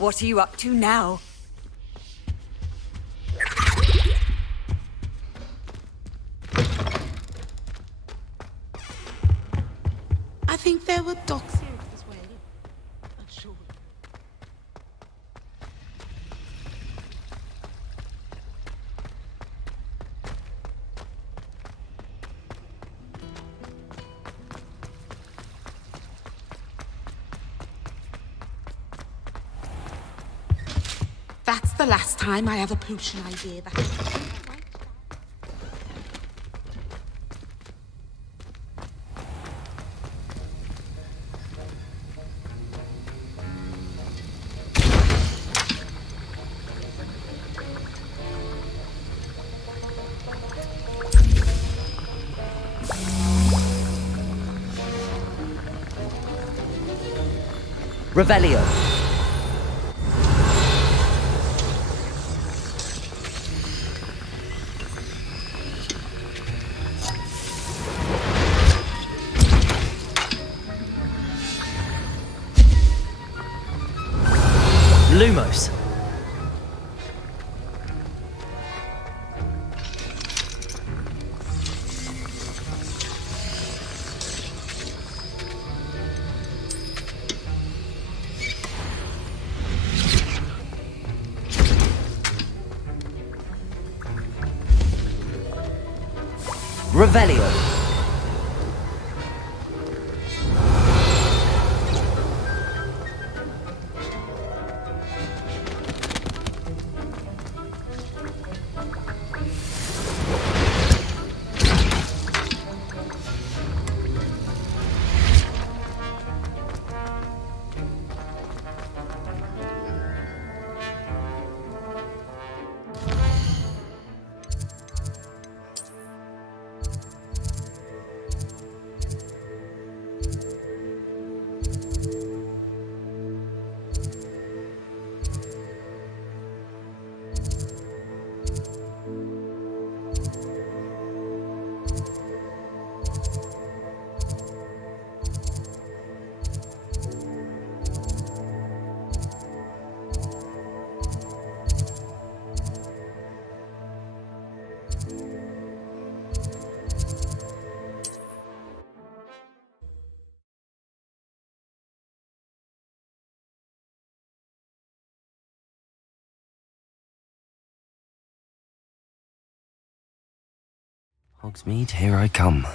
What are you up to now? I think there were docks here as well. Not sure. That's the last time I have a potion idea that... Revelio. Lumos. Revelio. Hogsmeade, here I come.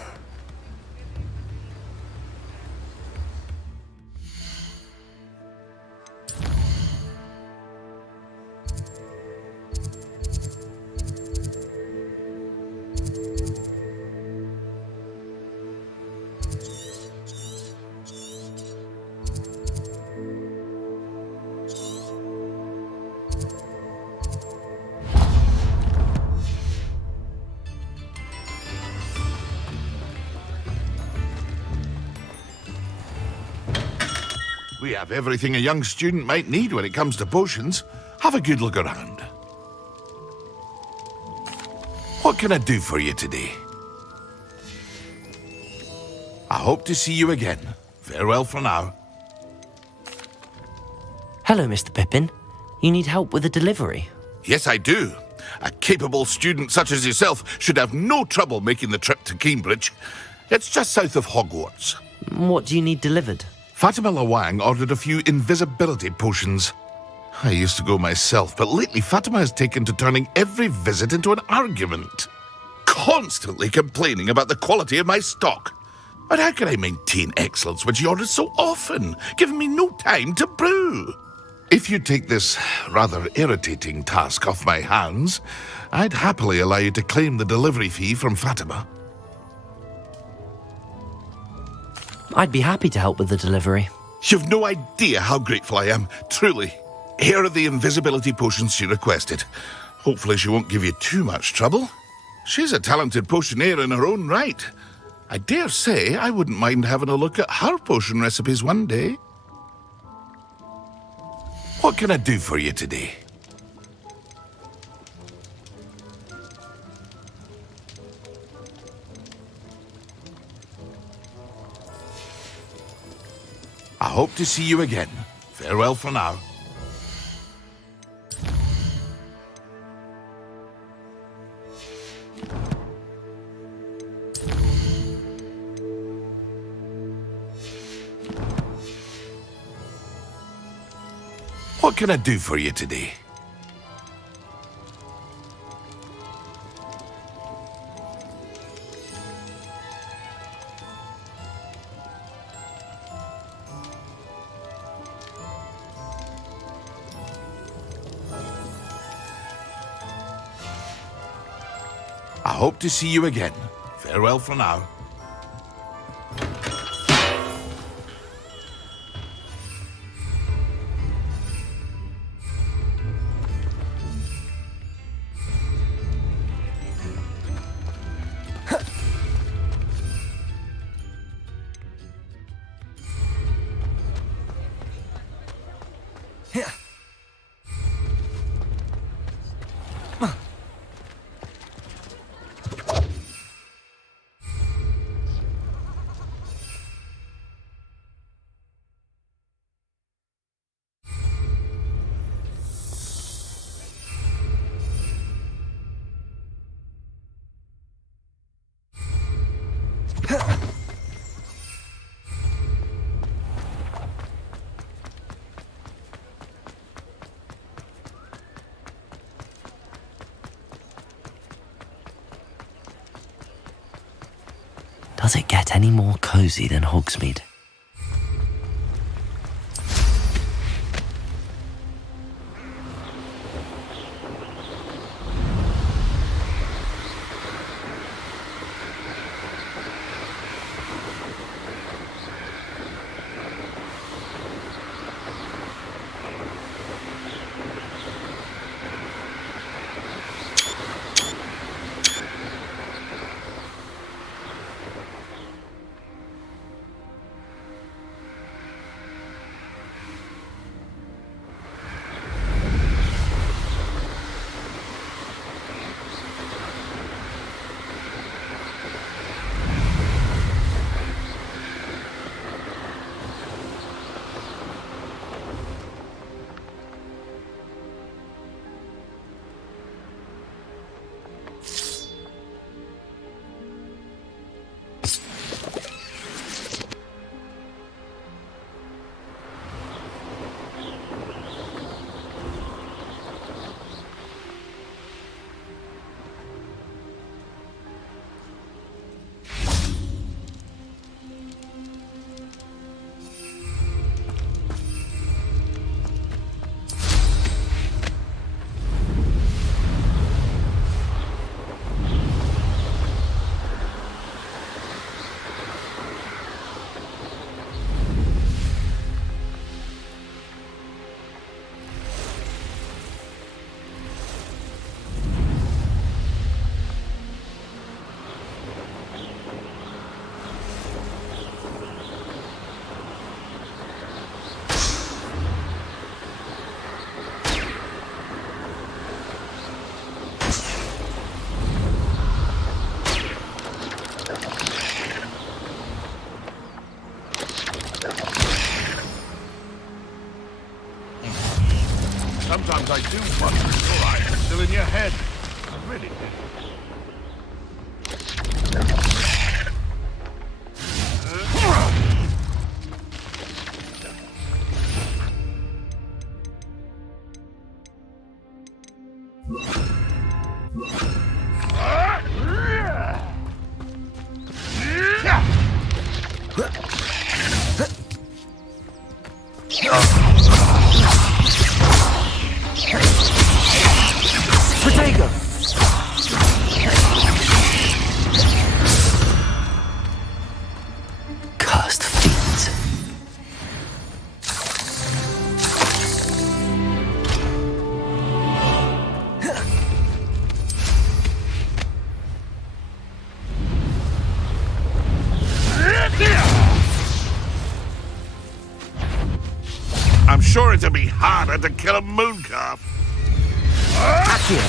We have everything a young student might need when it comes to potions. Have a good look around. What can I do for you today? I hope to see you again. Farewell for now. Hello, Mr. Pippin. You need help with a delivery? Yes, I do. A capable student such as yourself should have no trouble making the trip to Cambridge. It's just south of Hogwarts. What do you need delivered? Fatima Lawang ordered a few invisibility potions. I used to go myself, but lately Fatima has taken to turning every visit into an argument. Constantly complaining about the quality of my stock. But how can I maintain excellence when she orders so often, giving me no time to brew? If you take this rather irritating task off my hands, I'd happily allow you to claim the delivery fee from Fatima. I'd be happy to help with the delivery. You've no idea how grateful I am, truly. Here are the invisibility potions she requested. Hopefully she won't give you too much trouble. She's a talented potioneer in her own right. I dare say I wouldn't mind having a look at her potion recipes one day. What can I do for you today? I hope to see you again. Farewell for now. What can I do for you today? I hope to see you again. Farewell for now. Does it get any more cozy than Hogsmeade? Sometimes I do wonder if your eyes are still in your head. I really do. Protego! Cursed fiends. I'm sure it'd be harder to kill a mooncalf. Accio!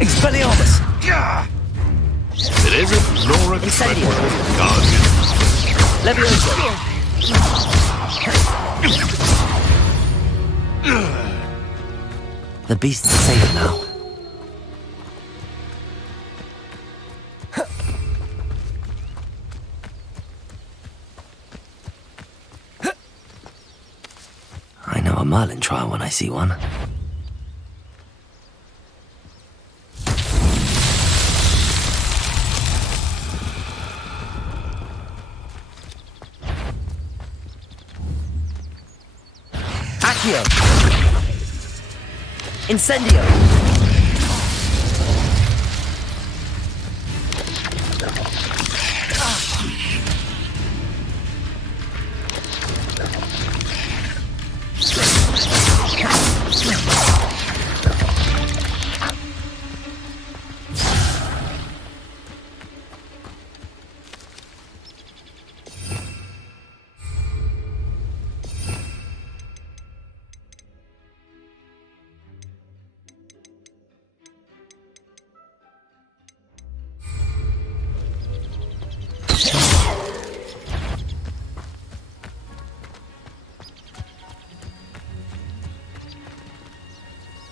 Expelliarmus! It isn't Nora Incendio! Guardian. Levioso! The beast's safe now. I know a Merlin trial when I see one. Accio! Incendio!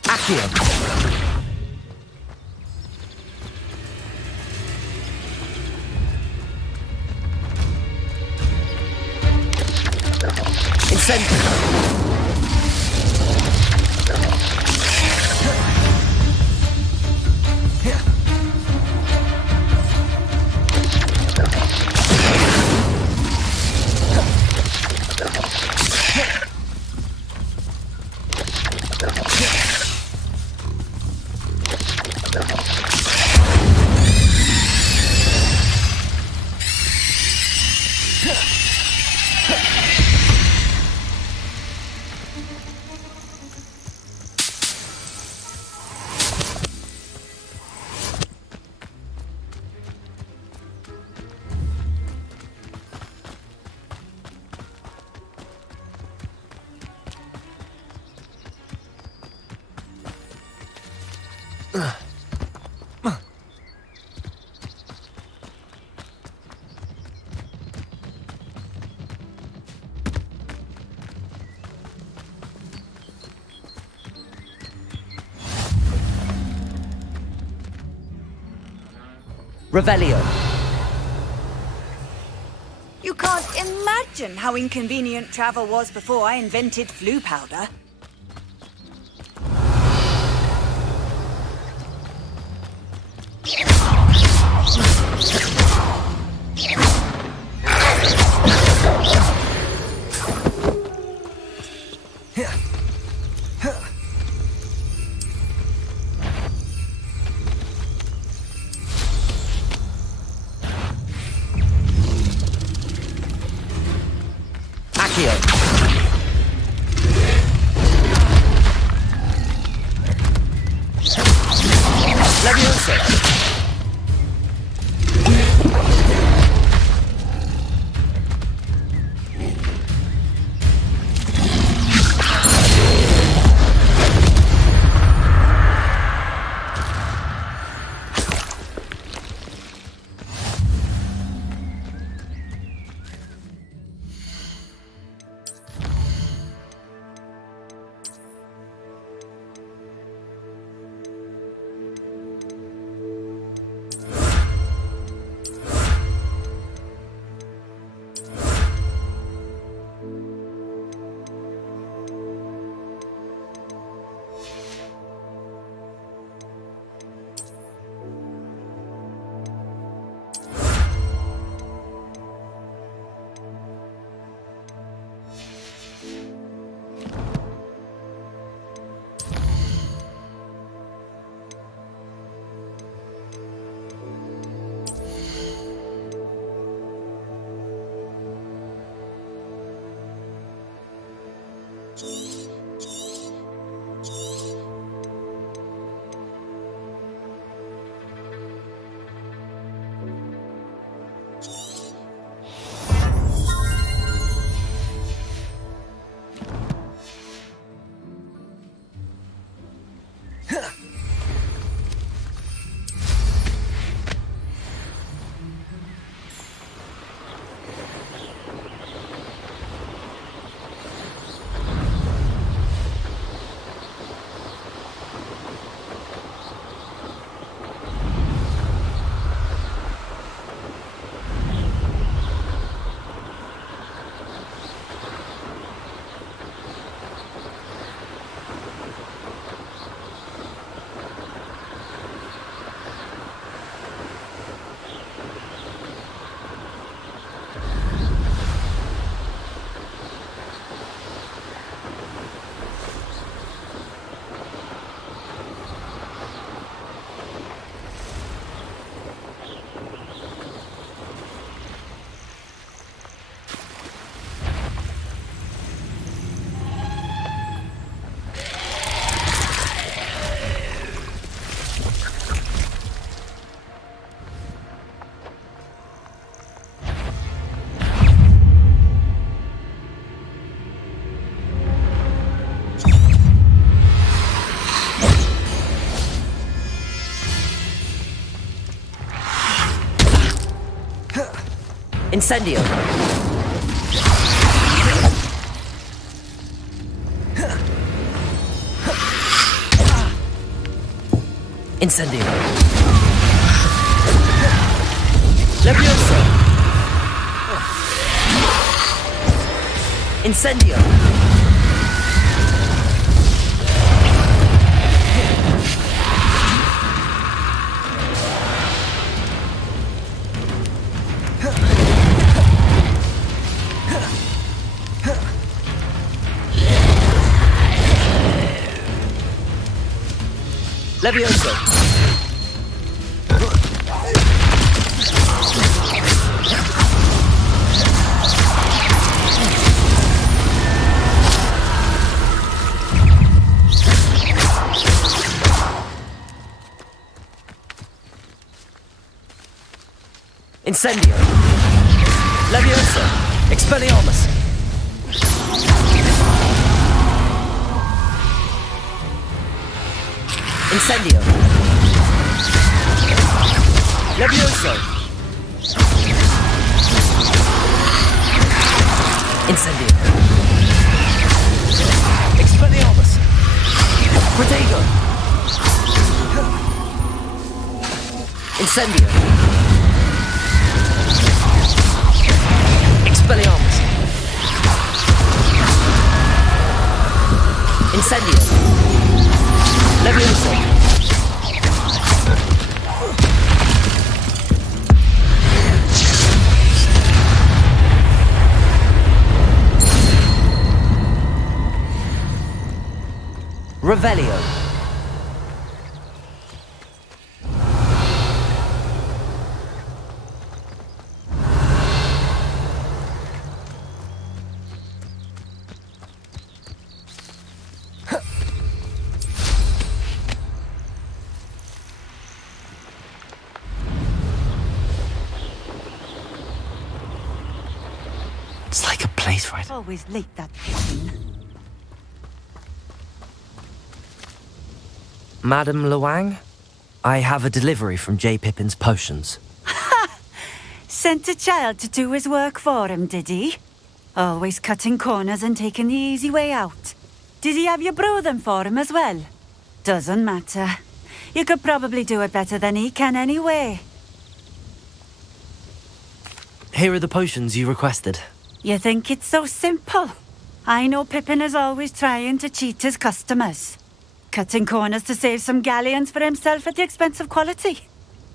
Accio! Incendio! Revelio. You can't imagine how inconvenient travel was before I invented flu powder. Accio. Incendio! Incendio! Levioso! Incendio! Levioso! Incendio! Levioso! Expelliarmus! Incendio! Levioso! Incendio! Expelliarmus! Protego! Incendio! Expelliarmus! Incendio! Levioso! Revelio! It's like a place right. Always late, that person. Madam Luang, I have a delivery from J. Pippin's potions. Sent a child to do his work for him, did he? Always cutting corners and taking the easy way out. Did he have you brew them for him as well? Doesn't matter. You could probably do it better than he can anyway. Here are the potions you requested. You think it's so simple? I know Pippin is always trying to cheat his customers. Cutting corners to save some galleons for himself at the expense of quality.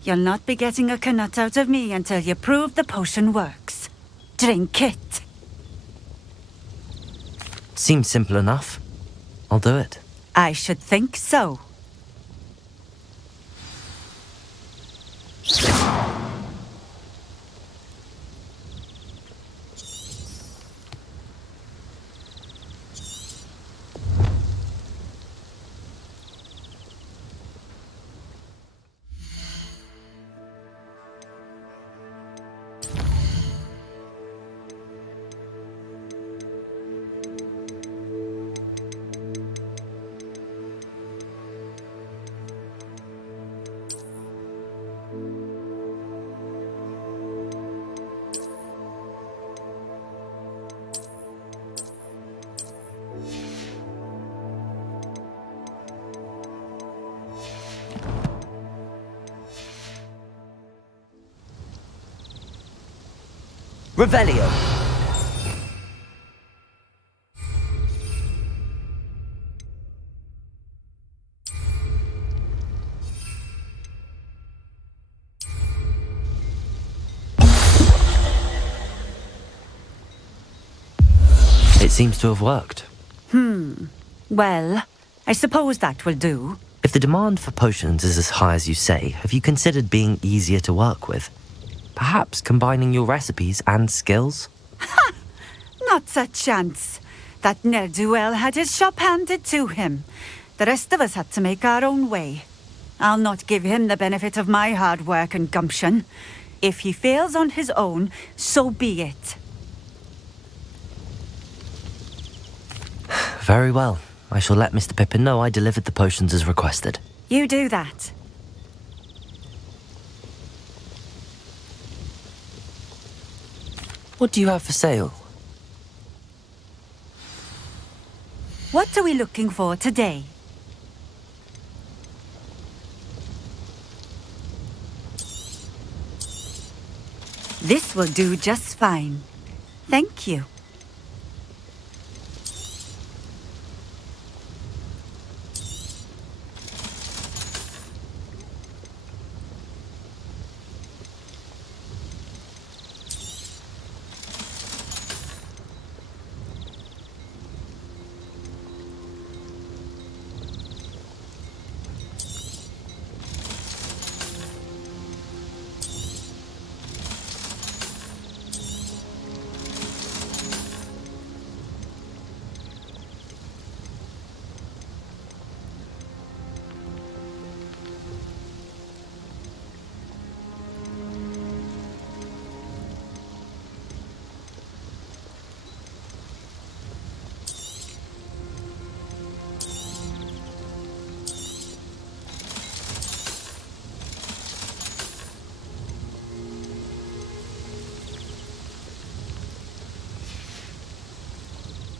You'll not be getting a canut out of me until you prove the potion works. Drink it. Seems simple enough. I'll do it. I should think so. Revelio! It seems to have worked. Well, I suppose that will do. If the demand for potions is as high as you say, have you considered being easier to work with? Perhaps combining your recipes and skills? Not a chance. That ne'er-do-well had his shop handed to him. The rest of us had to make our own way. I'll not give him the benefit of my hard work and gumption. If he fails on his own, so be it. Very well. I shall let Mr. Pippin know I delivered the potions as requested. You do that. What do you have for sale? What are we looking for today? This will do just fine. Thank you.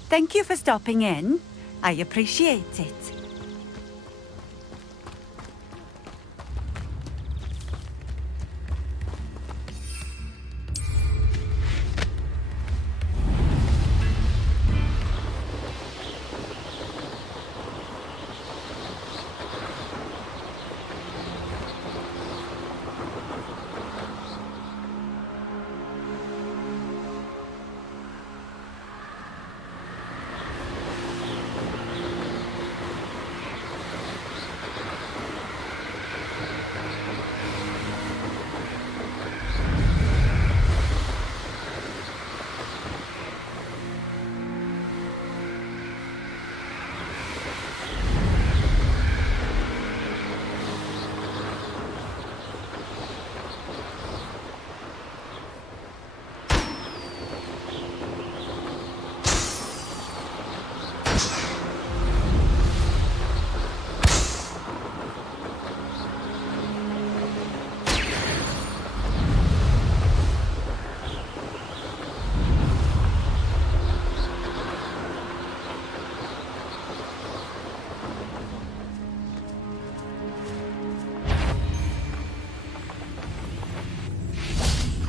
Thank you for stopping in. I appreciate it.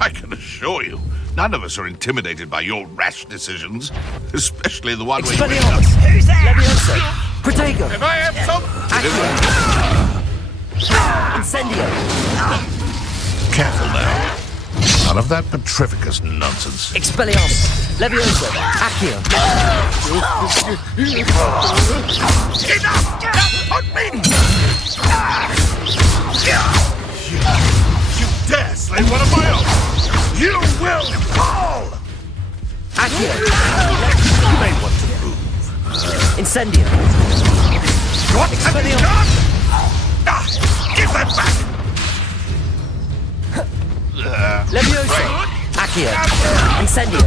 I can assure you, none of us are intimidated by your rash decisions, especially the one where you... Expelliarmus! Leviosa! Protego! If I have some... Incendio! Careful now. None of that petrificus nonsense. Expelliarmus! Leviosa! Accio! Enough! On me! You dare slay one of my own! You will fall! Accio! You may want to move. Incendio! What have you done? Give that back! Leviosa! Accio! Incendio!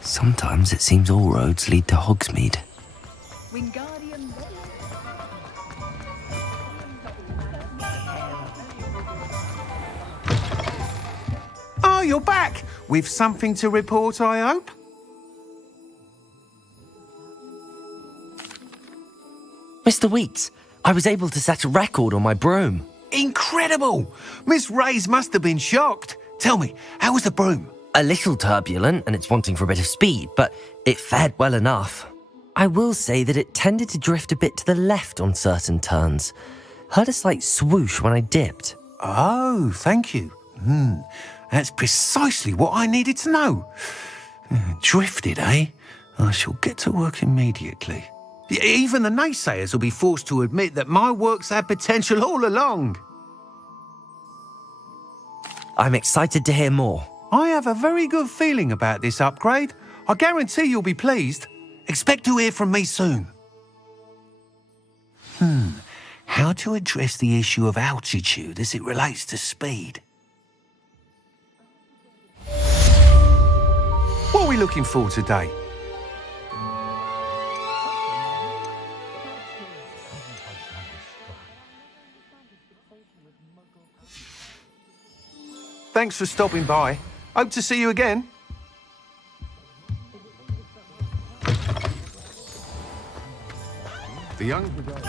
Sometimes it seems all roads lead to Hogsmeade. Oh, you're back! With something to report, I hope? Mr. Weeks, I was able to set a record on my broom. Incredible! Miss Ray's must have been shocked. Tell me, how was the broom? A little turbulent and it's wanting for a bit of speed, but it fared well enough. I will say that it tended to drift a bit to the left on certain turns. Heard a slight swoosh when I dipped. Oh, thank you. That's precisely what I needed to know. Drifted, eh? I shall get to work immediately. Even the naysayers will be forced to admit that my work's had potential all along. I'm excited to hear more. I have a very good feeling about this upgrade. I guarantee you'll be pleased. Expect to hear from me soon. How to address the issue of altitude as it relates to speed? What are we looking for today? Thanks for stopping by. Hope to see you again. The young brigade.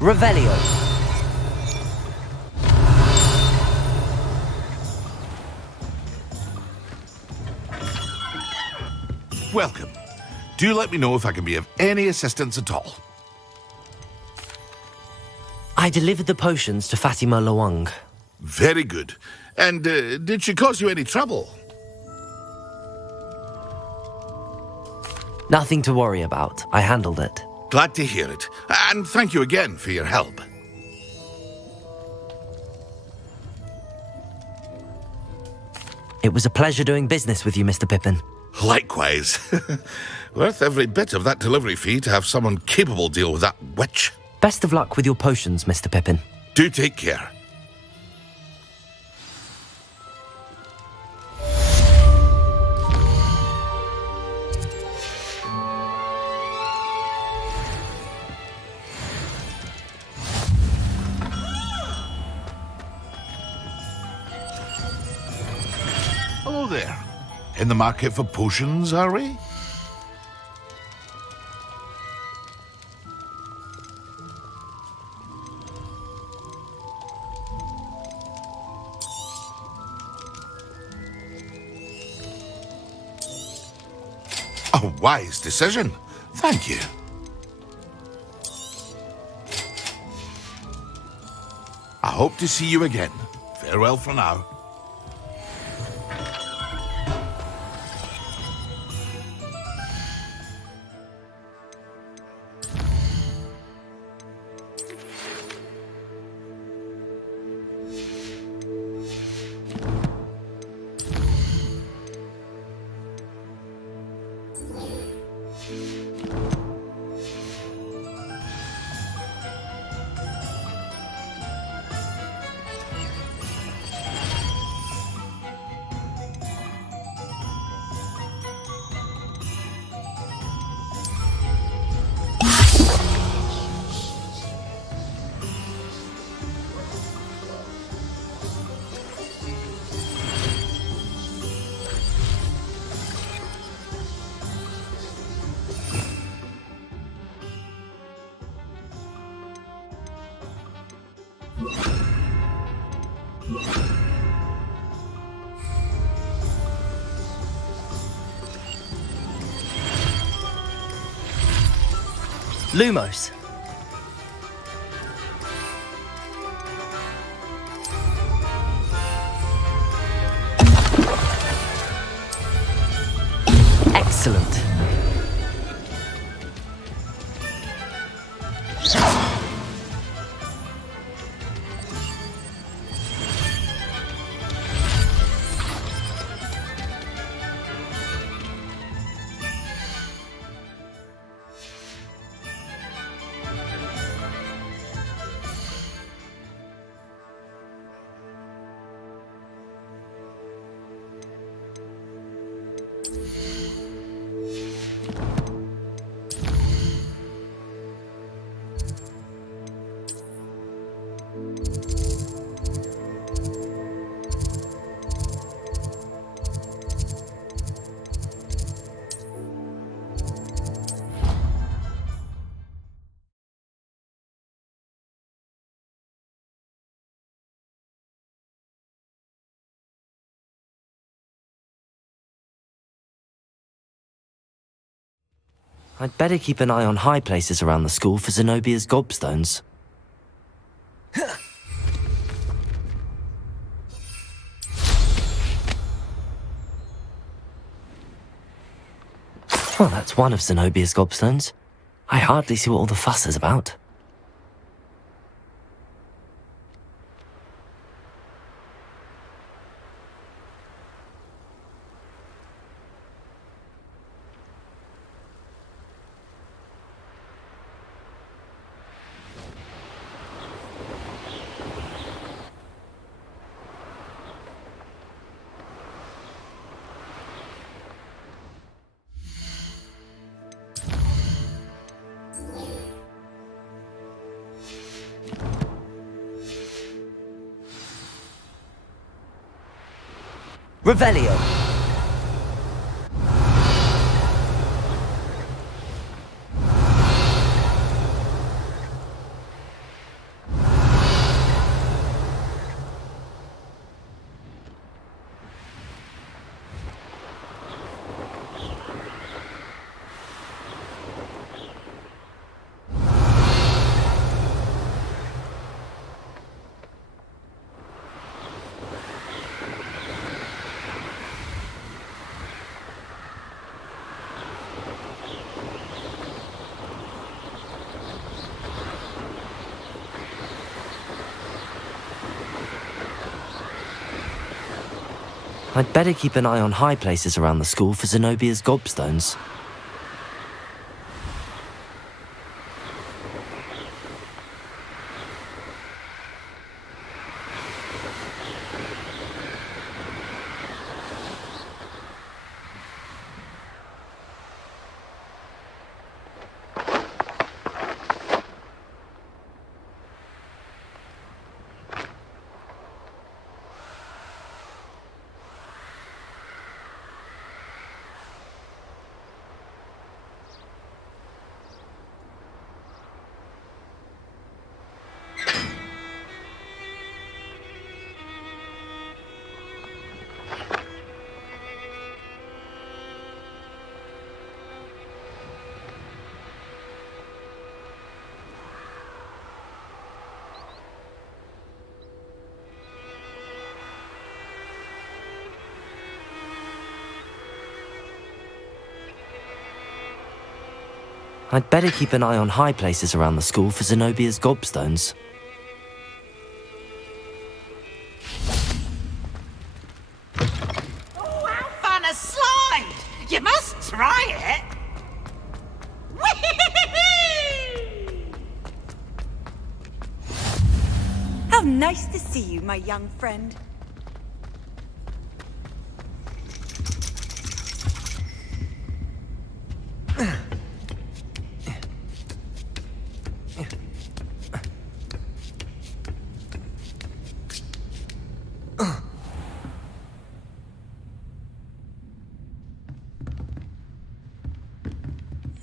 Revelio. Welcome. Do let me know if I can be of any assistance at all. I delivered the potions to Fatima Lawang. Very good. And did she cause you any trouble? Nothing to worry about. I handled it. Glad to hear it. And thank you again for your help. It was a pleasure doing business with you, Mr. Pippin. Likewise. Worth every bit of that delivery fee to have someone capable deal with that witch. Best of luck with your potions, Mr. Pippin. Do take care. Hello there. In the market for potions, are we? A wise decision. Thank you. I hope to see you again. Farewell for now. Lumos. Excellent. I'd better keep an eye on high places around the school for Zenobia's gobstones. Well, that's one of Zenobia's gobstones. I hardly see what all the fuss is about. Revelio. I'd better keep an eye on high places around the school for Zenobia's gobstones. I'd better keep an eye on high places around the school for Zenobia's gobstones. Oh, how fun a slide! You must try it! How nice to see you, my young friend.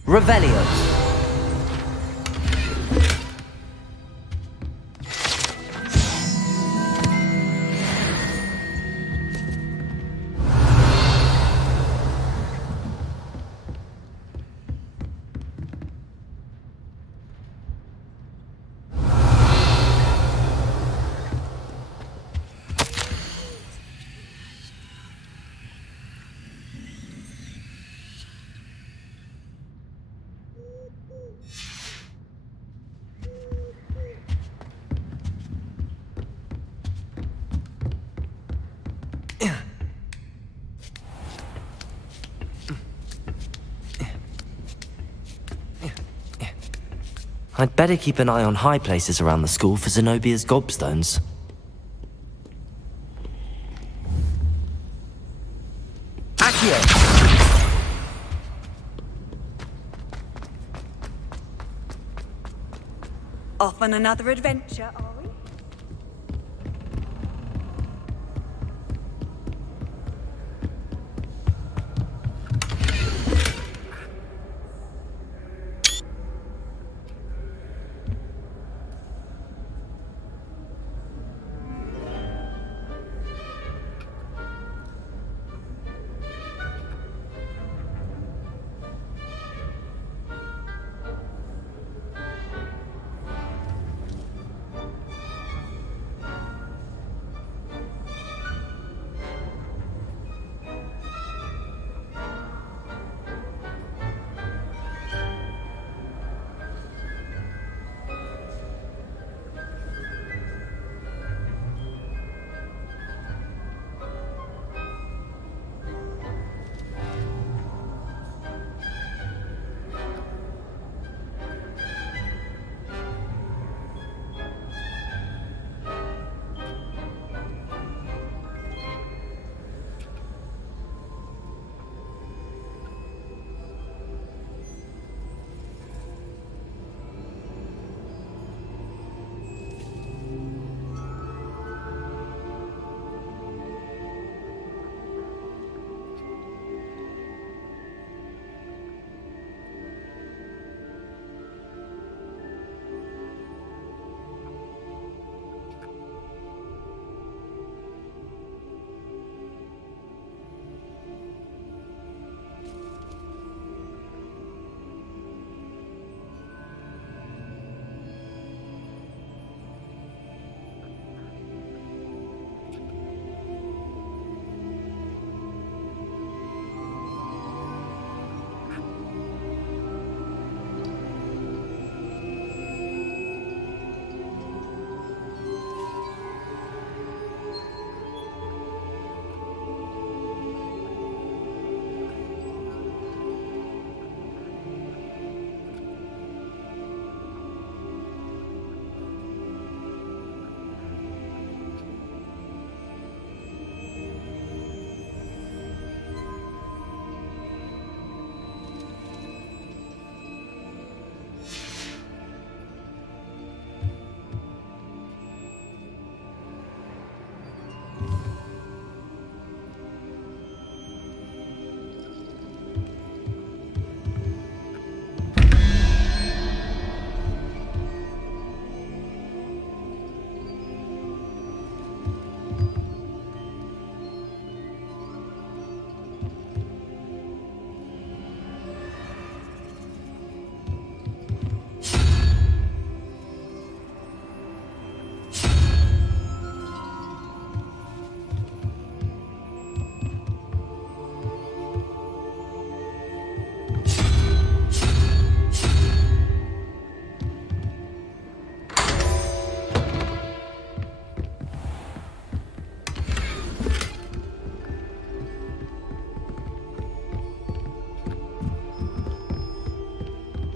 Revelio. I'd better keep an eye on high places around the school for Zenobia's gobstones. Accio! Off on another adventure, are we?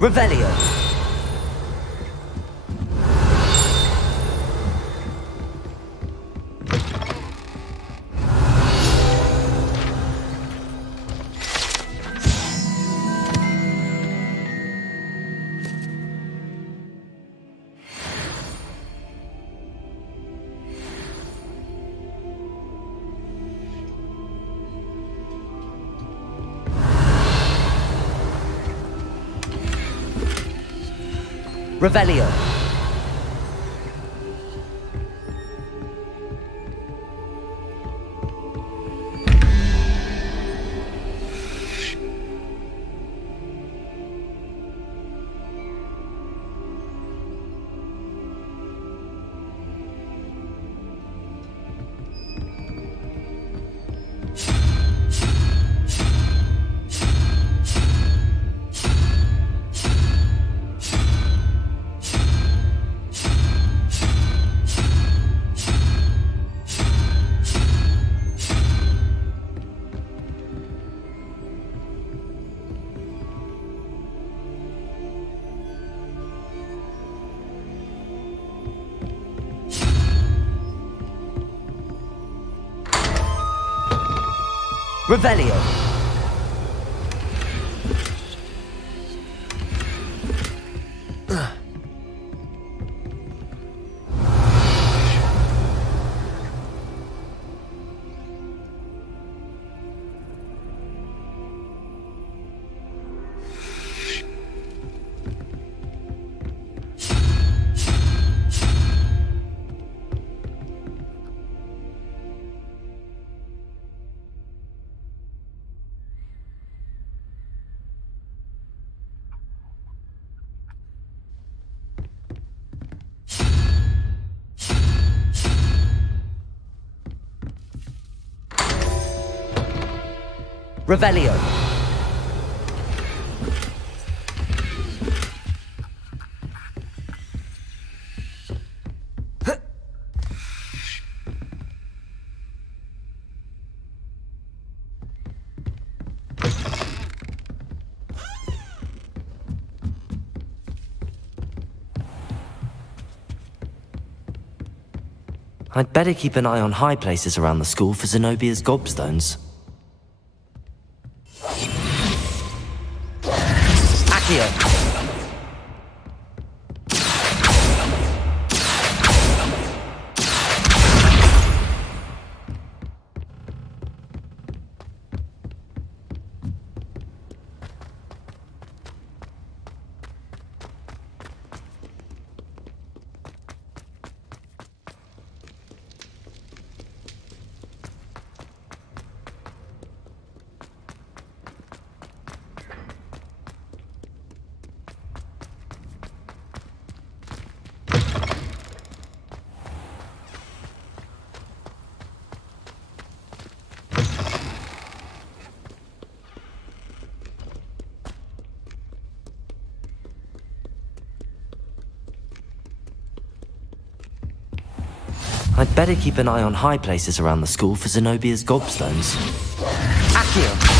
Revelio. Revelio. Revelio. Revelio. I'd better keep an eye on high places around the school for Zenobia's gobstones. Accio. I'd better keep an eye on high places around the school for Zenobia's gobstones. Accio!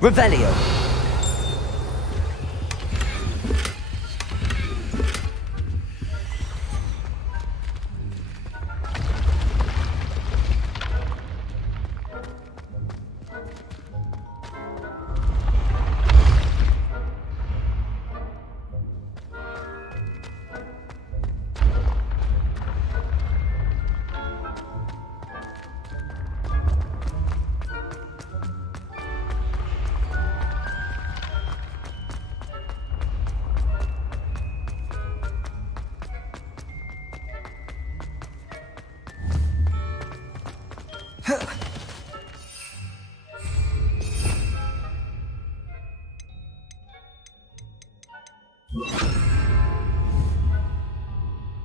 Revelio.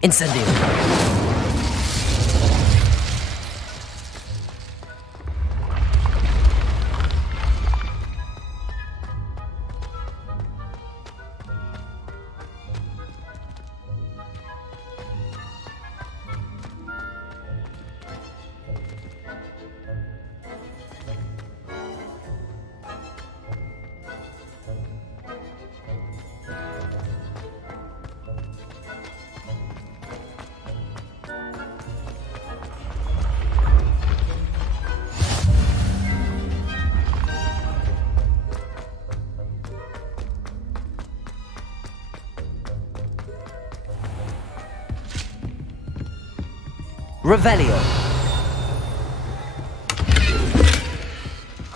Incendio. Revelio.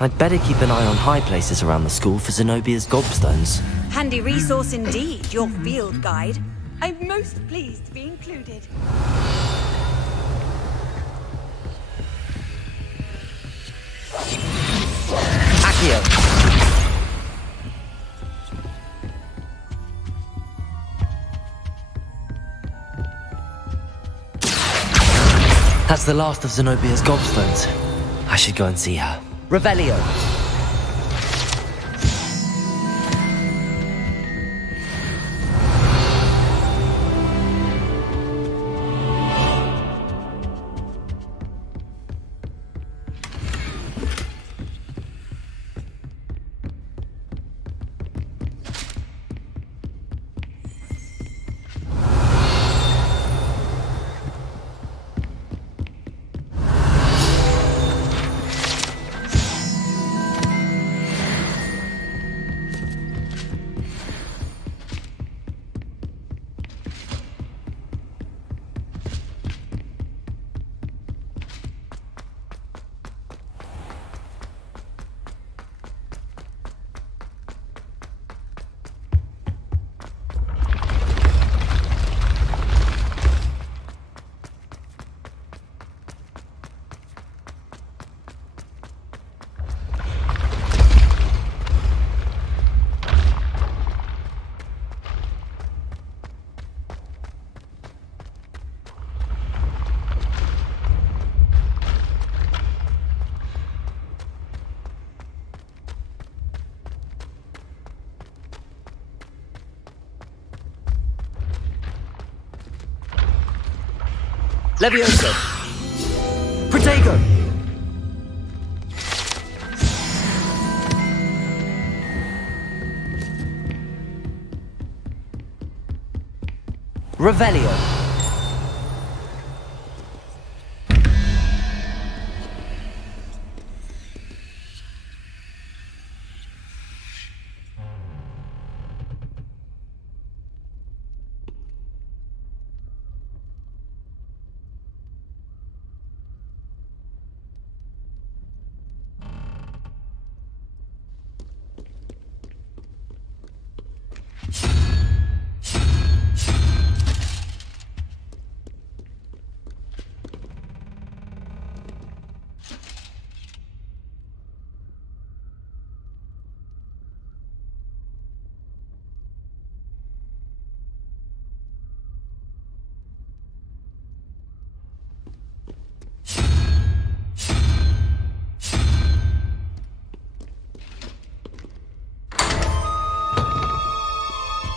I'd better keep an eye on high places around the school for Zenobia's gobstones. Handy resource indeed, your field guide. I'm most pleased to be included. Accio. That's the last of Zenobia's gobstones. I should go and see her. Revelio. Levioso. Protego. Revelio.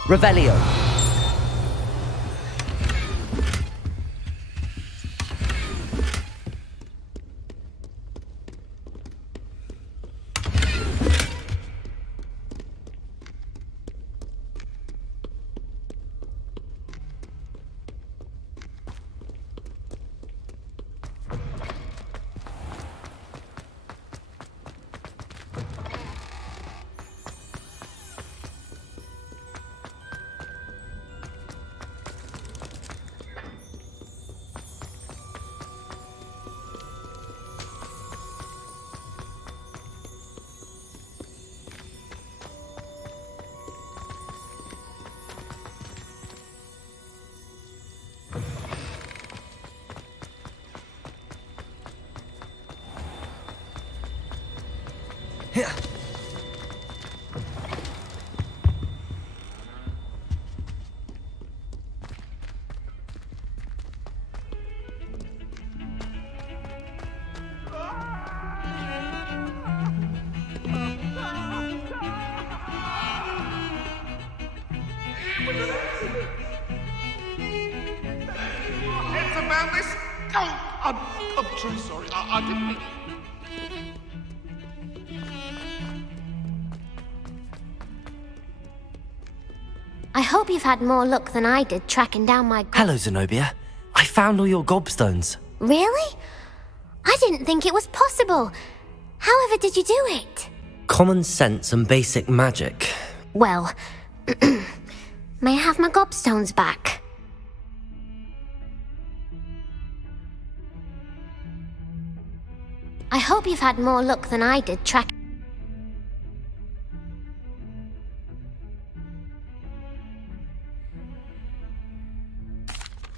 Revelio. It's about this. Oh, I'm truly sorry. I didn't mean. I hope you've had more luck than I did tracking down my... Hello, Zenobia. I found all your gobstones. Really? I didn't think it was possible. However did you do it? Common sense and basic magic. Well, may I have my gobstones back? I hope you've had more luck than I did tracking...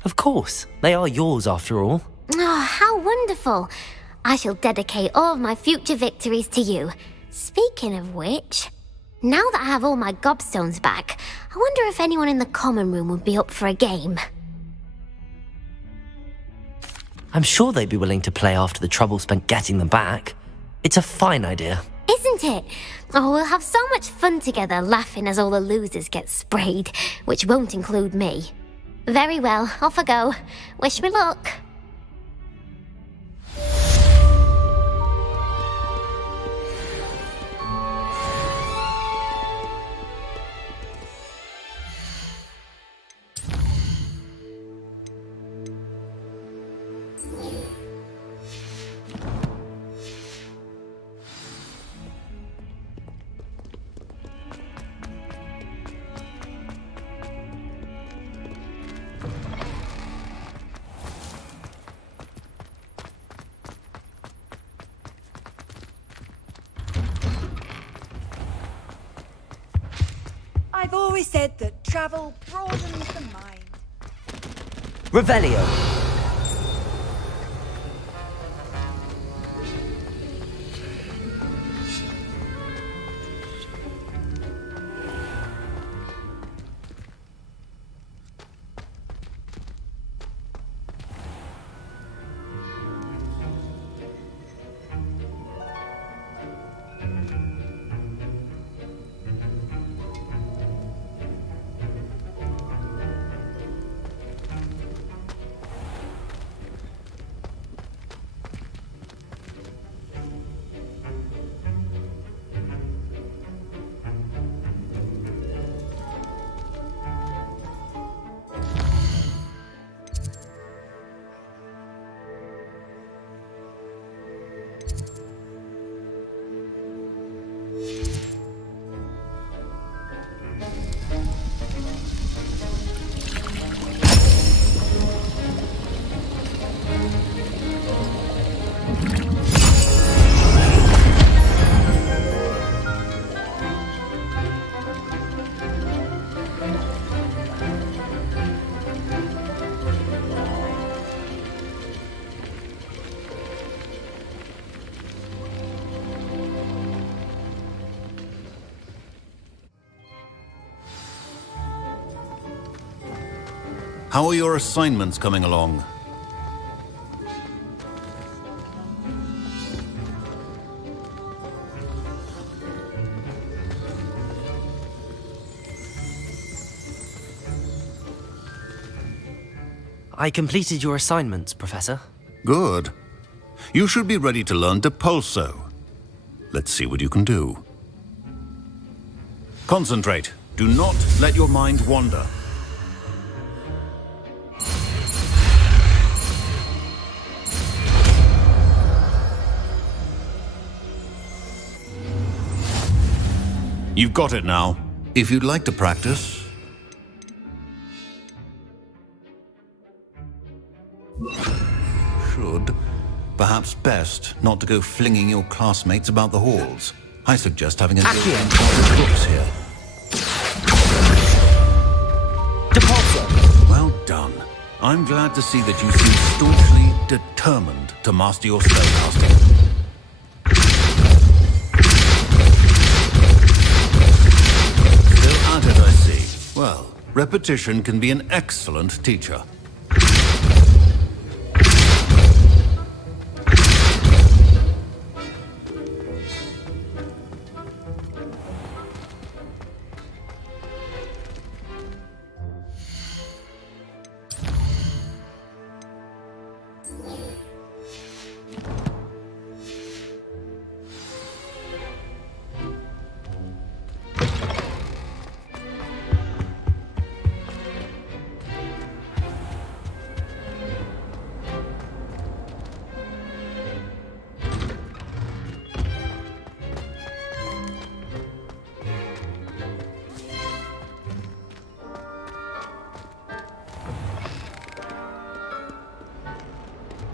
Of course, they are yours after all. Oh, how wonderful. I shall dedicate all of my future victories to you. Speaking of which, now that I have all my gobstones back, I wonder if anyone in the common room would be up for a game. I'm sure they'd be willing to play after the trouble spent getting them back. It's a fine idea. Isn't it? Oh, we'll have so much fun together laughing as all the losers get sprayed, which won't include me. Very well, off I go. Wish me luck. I've always said that travel broadens the mind. Revelio. How are your assignments coming along? I completed your assignments, Professor. Good. You should be ready to learn Depulso. Let's see what you can do. Concentrate. Do not let your mind wander. You've got it now. If you'd like to practice... Should. Perhaps best not to go flinging your classmates about the halls. I suggest having a little books here. Depulso. Well done. I'm glad to see that you seem staunchly determined to master your spellcasting. Well, repetition can be an excellent teacher.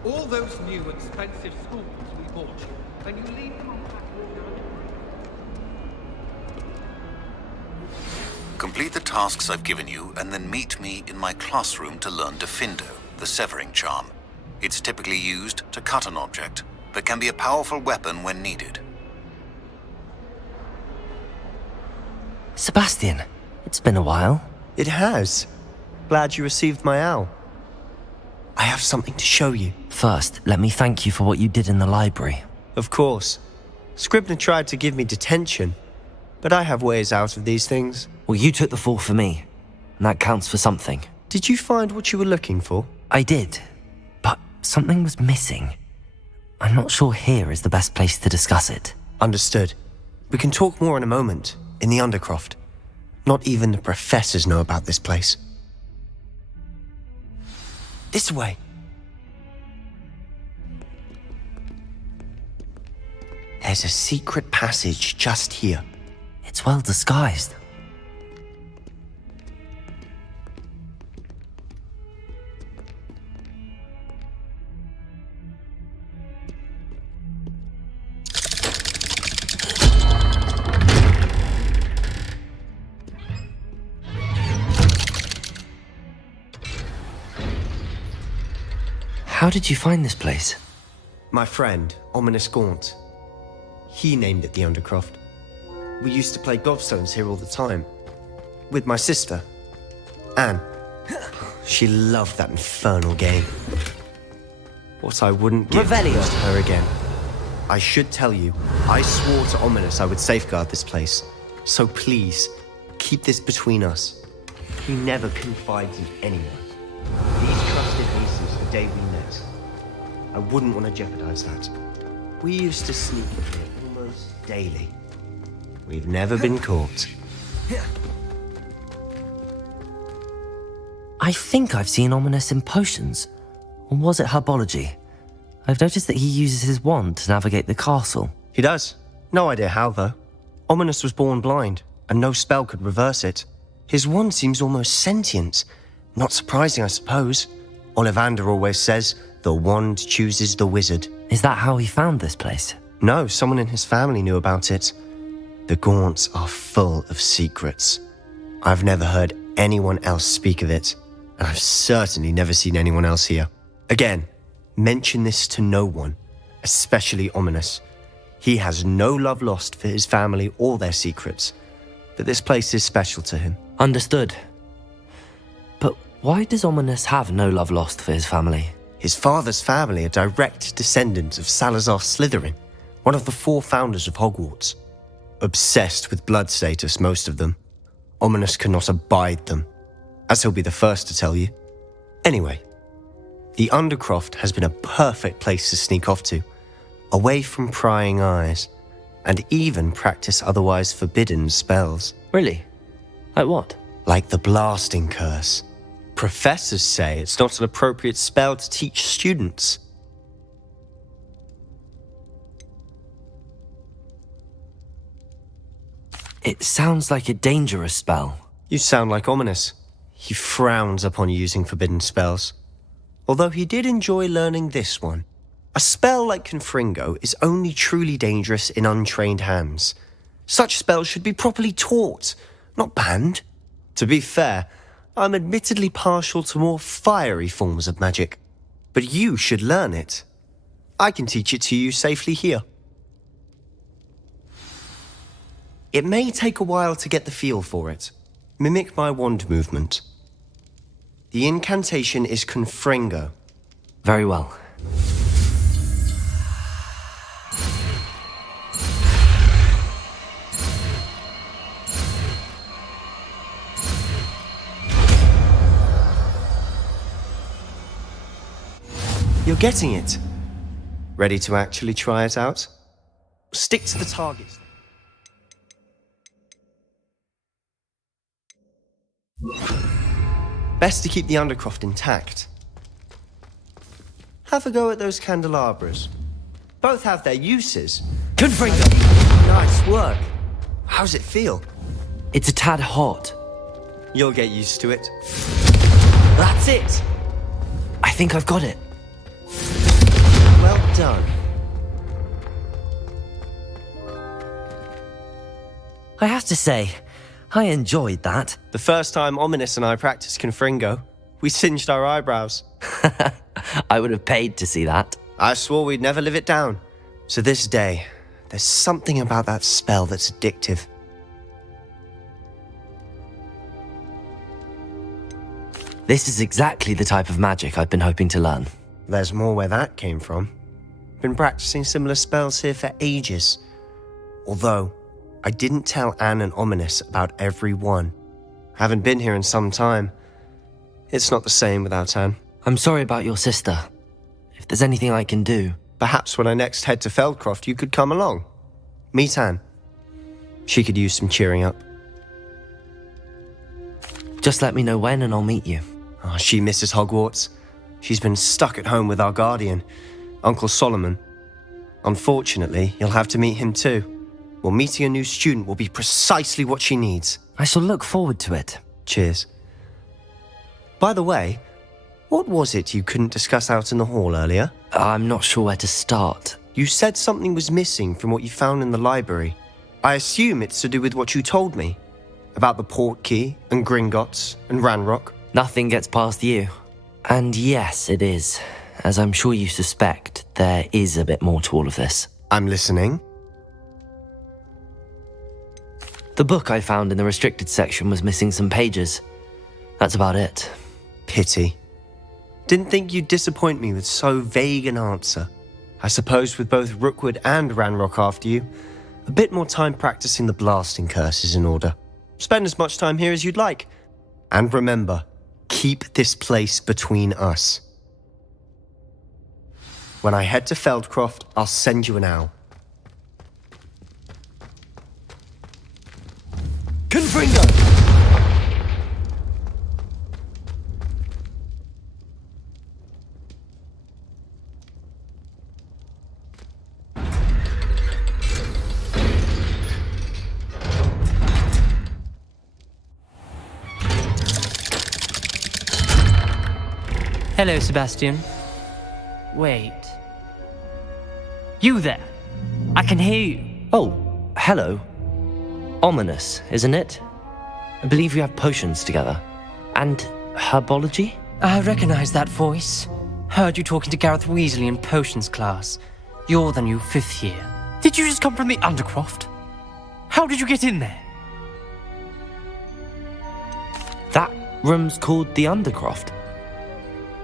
All those new expensive schools we bought you, then you leave them on that wall. Complete the tasks I've given you, and then meet me in my classroom to learn Defindo, the severing charm. It's typically used to cut an object, but can be a powerful weapon when needed. Sebastian, it's been a while. It has. Glad you received my owl. I have something to show you. First, let me thank you for what you did in the library. Of course. Scribner tried to give me detention, but I have ways out of these things. Well, you took the fall for me, and that counts for something. Did you find what you were looking for? I did, but something was missing. I'm not sure here is the best place to discuss it. Understood. We can talk more in a moment, in the Undercroft. Not even the professors know about this place. This way. There's a secret passage just here. It's well disguised. How did you find this place? My friend, Ominous Gaunt. He named it the Undercroft. We used to play gobstones here all the time. With my sister, Anne. She loved that infernal game. What I wouldn't give to lose to her again. I should tell you, I swore to Ominous I would safeguard this place. So please, keep this between us. He never confides in anyone. These trusted aces the day we met. I wouldn't want to jeopardize that. We used to sneak in here almost daily. We've never been caught. I think I've seen Ominous in potions. Or was it herbology? I've noticed that he uses his wand to navigate the castle. He does. No idea how, though. Ominous was born blind, and no spell could reverse it. His wand seems almost sentient. Not surprising, I suppose. Ollivander always says, the wand chooses the wizard. Is that how he found this place? No, someone in his family knew about it. The Gaunts are full of secrets. I've never heard anyone else speak of it, and I've certainly never seen anyone else here. Again, mention this to no one, especially Ominous. He has no love lost for his family or their secrets, but this place is special to him. Understood. But why does Ominous have no love lost for his family? His father's family are direct descendants of Salazar Slytherin, one of the 4 founders of Hogwarts. Obsessed with blood status, most of them. Ominous cannot abide them, as he'll be the first to tell you. Anyway, the Undercroft has been a perfect place to sneak off to, away from prying eyes, and even practice otherwise forbidden spells. Really? Like what? Like the blasting curse. Professors say it's not an appropriate spell to teach students. It sounds like a dangerous spell. You sound like Ominous. He frowns upon using forbidden spells. Although he did enjoy learning this one. A spell like Confringo is only truly dangerous in untrained hands. Such spells should be properly taught, not banned. To be fair, I'm admittedly partial to more fiery forms of magic. But you should learn it. I can teach it to you safely here. It may take a while to get the feel for it, Mimic my wand movement. The incantation is Confringo. Very well. You're getting it. Ready to actually try it out? Stick to the targets. Best to keep the Undercroft intact. Have a go at those candelabras. Both have their uses. Confringo! Nice work. How's it feel? It's a tad hot. You'll get used to it. That's it! I think I've got it. Well done. I have to say, I enjoyed that. The first time Ominous and I practiced Confringo, we singed our eyebrows. I would have paid to see that. I swore we'd never live it down. So this day, there's something about that spell that's addictive. This is exactly the type of magic I've been hoping to learn. There's more where that came from. Been practicing similar spells here for ages. Although, I didn't tell Anne and Ominous about every one. Haven't been here in some time. It's not the same without Anne. I'm sorry about your sister. If there's anything I can do... Perhaps when I next head to Feldcroft, you could come along. Meet Anne. She could use some cheering up. Just let me know when and I'll meet you. Oh, she misses Hogwarts. She's been stuck at home with our guardian, Uncle Solomon. Unfortunately, you'll have to meet him too. Well, meeting a new student will be precisely what she needs. I shall look forward to it. Cheers. By the way, what was it you couldn't discuss out in the hall earlier? I'm not sure where to start. You said something was missing from what you found in the library. I assume it's to do with what you told me. About the port key, and Gringotts, and Ranrock. Nothing gets past you. And yes, it is. As I'm sure you suspect, there is a bit more to all of this. I'm listening. The book I found in the restricted section was missing some pages. That's about it. Pity. Didn't think you'd disappoint me with so vague an answer. I suppose with both Rookwood and Ranrock after you, a bit more time practicing the blasting curse is in order. Spend as much time here as you'd like. And remember, keep this place between us. When I head to Feldcroft, I'll send you an owl. Confringo! Hello, Sebastian. Wait. You there? I can hear you. Oh, hello. Ominous, isn't it? I believe we have potions together. And herbology? I recognize that voice. Heard you talking to Gareth Weasley in potions class. You're the new 5th year. Did you just come from the Undercroft? How did you get in there? That room's called the Undercroft.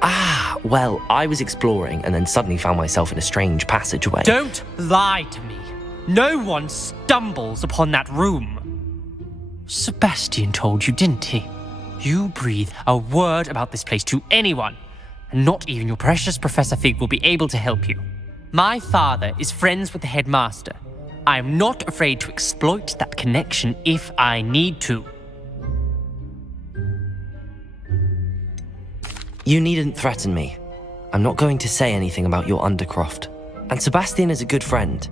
Ah, well, I was exploring and then suddenly found myself in a strange passageway. Don't lie to me. No one stumbles upon that room. Sebastian told you, didn't he? You breathe a word about this place to anyone, and not even your precious Professor Fig will be able to help you. My father is friends with the headmaster. I am not afraid to exploit that connection if I need to. You needn't threaten me. I'm not going to say anything about your Undercroft. And Sebastian is a good friend.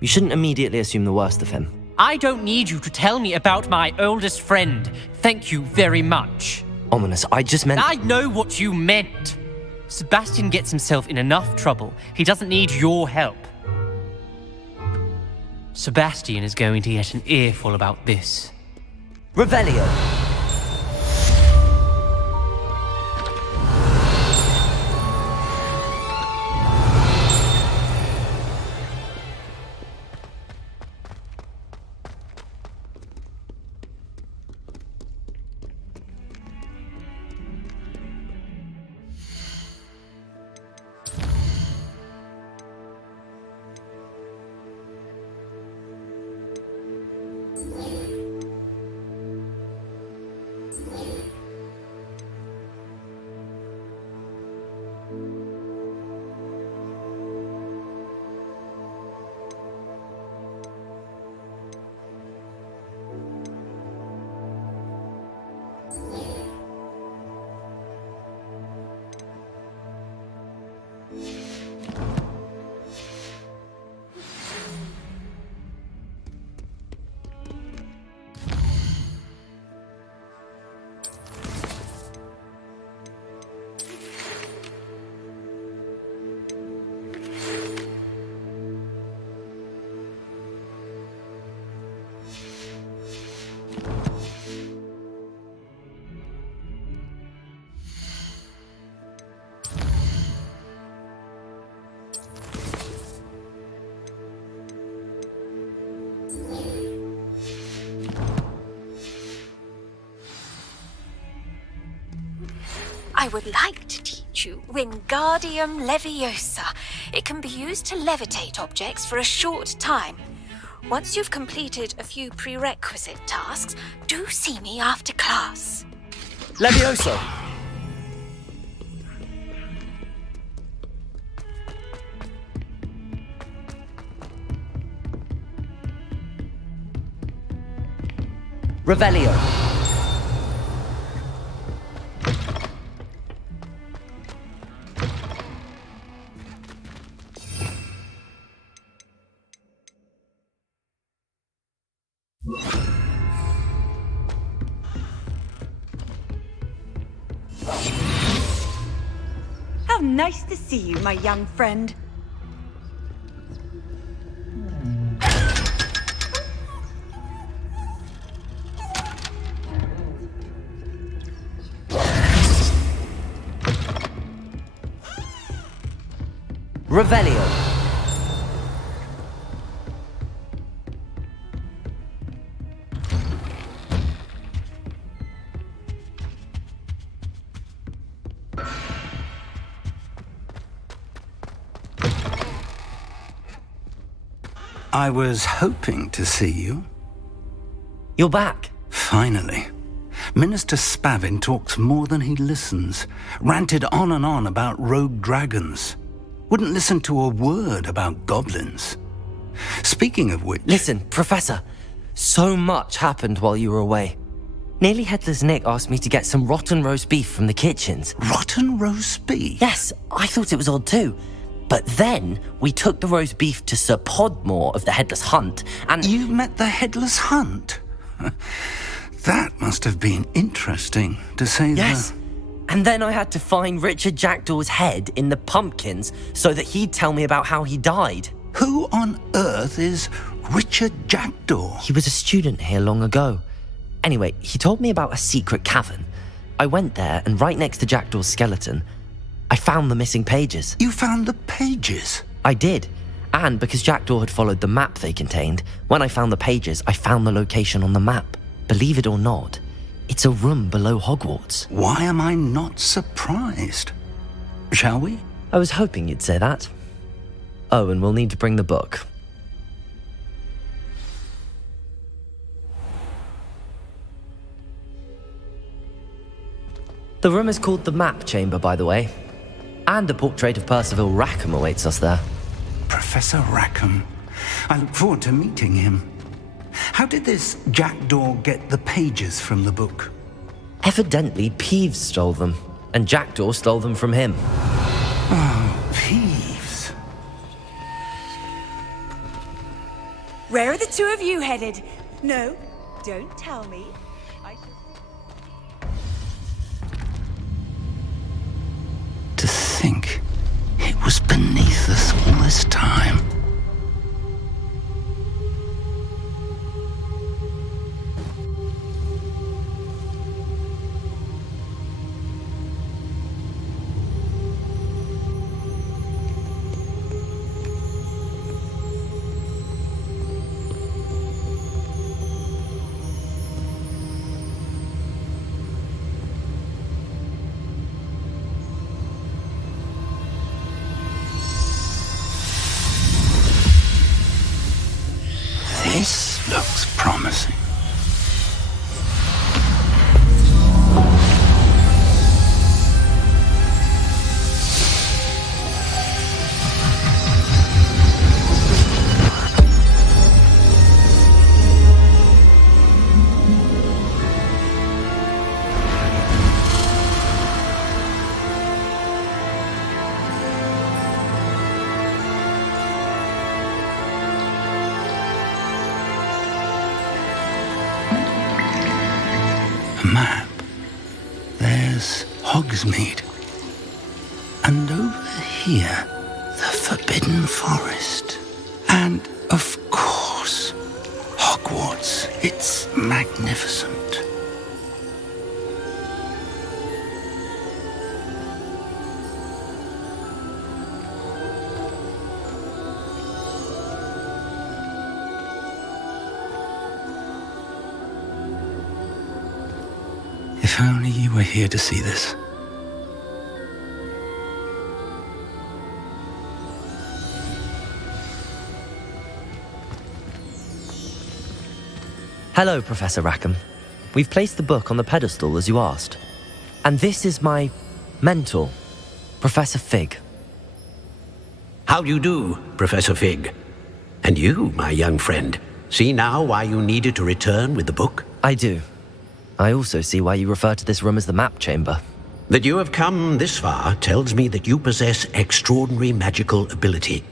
You shouldn't immediately assume the worst of him. I don't need you to tell me about my oldest friend. Thank you very much. Ominous, I just meant... I know what you meant. Sebastian gets himself in enough trouble. He doesn't need your help. Sebastian is going to get an earful about this. Revelio! I would like to teach you Wingardium Leviosa. It can be used to levitate objects for a short time. Once you've completed a few prerequisite tasks, do see me after class. Leviosa! Revelio. How nice to see you, my young friend. Revelio. I was hoping to see you. You're back. Finally. Minister Spavin talks more than he listens. Ranted on and on about rogue dragons. Wouldn't listen to a word about goblins. Speaking of which... Listen, Professor. So much happened while you were away. Nearly Headless Nick asked me to get some rotten roast beef from the kitchens. Rotten roast beef? Yes, I thought it was odd too. But then we took the roast beef to Sir Podmore of the Headless Hunt, and... You met the Headless Hunt? That must have been interesting, to say the... Yes. And then I had to find Richard Jackdaw's head in the pumpkins so that he'd tell me about how he died. Who on earth is Richard Jackdaw? He was a student here long ago. Anyway, he told me about a secret cavern. I went there, and right next to Jackdaw's skeleton, I found the missing pages. You found the pages? I did. And because Jackdaw had followed the map they contained, when I found the pages, I found the location on the map. Believe it or not, it's a room below Hogwarts. Why am I not surprised? Shall we? I was hoping you'd say that. Oh, and we'll need to bring the book. The room is called the Map Chamber, by the way. And a portrait of Percival Rackham awaits us there. Professor Rackham. I look forward to meeting him. How did this Jackdaw get the pages from the book? Evidently, Peeves stole them, and Jackdaw stole them from him. Oh, Peeves. Where are the two of you headed? No, don't tell me. To think it was beneath us all this time. This Looks promising. Map. There's Hogsmeade. And over here, the Forbidden Forest. And, of course, Hogwarts. It's magnificent. If only you were here to see this. Hello, Professor Rackham. We've placed the book on the pedestal as you asked. And this is my mentor, Professor Fig. How do you do, Professor Fig? And you, my young friend, see now why you needed to return with the book? I do. I also see why you refer to this room as the map chamber. That you have come this far tells me that you possess extraordinary magical ability,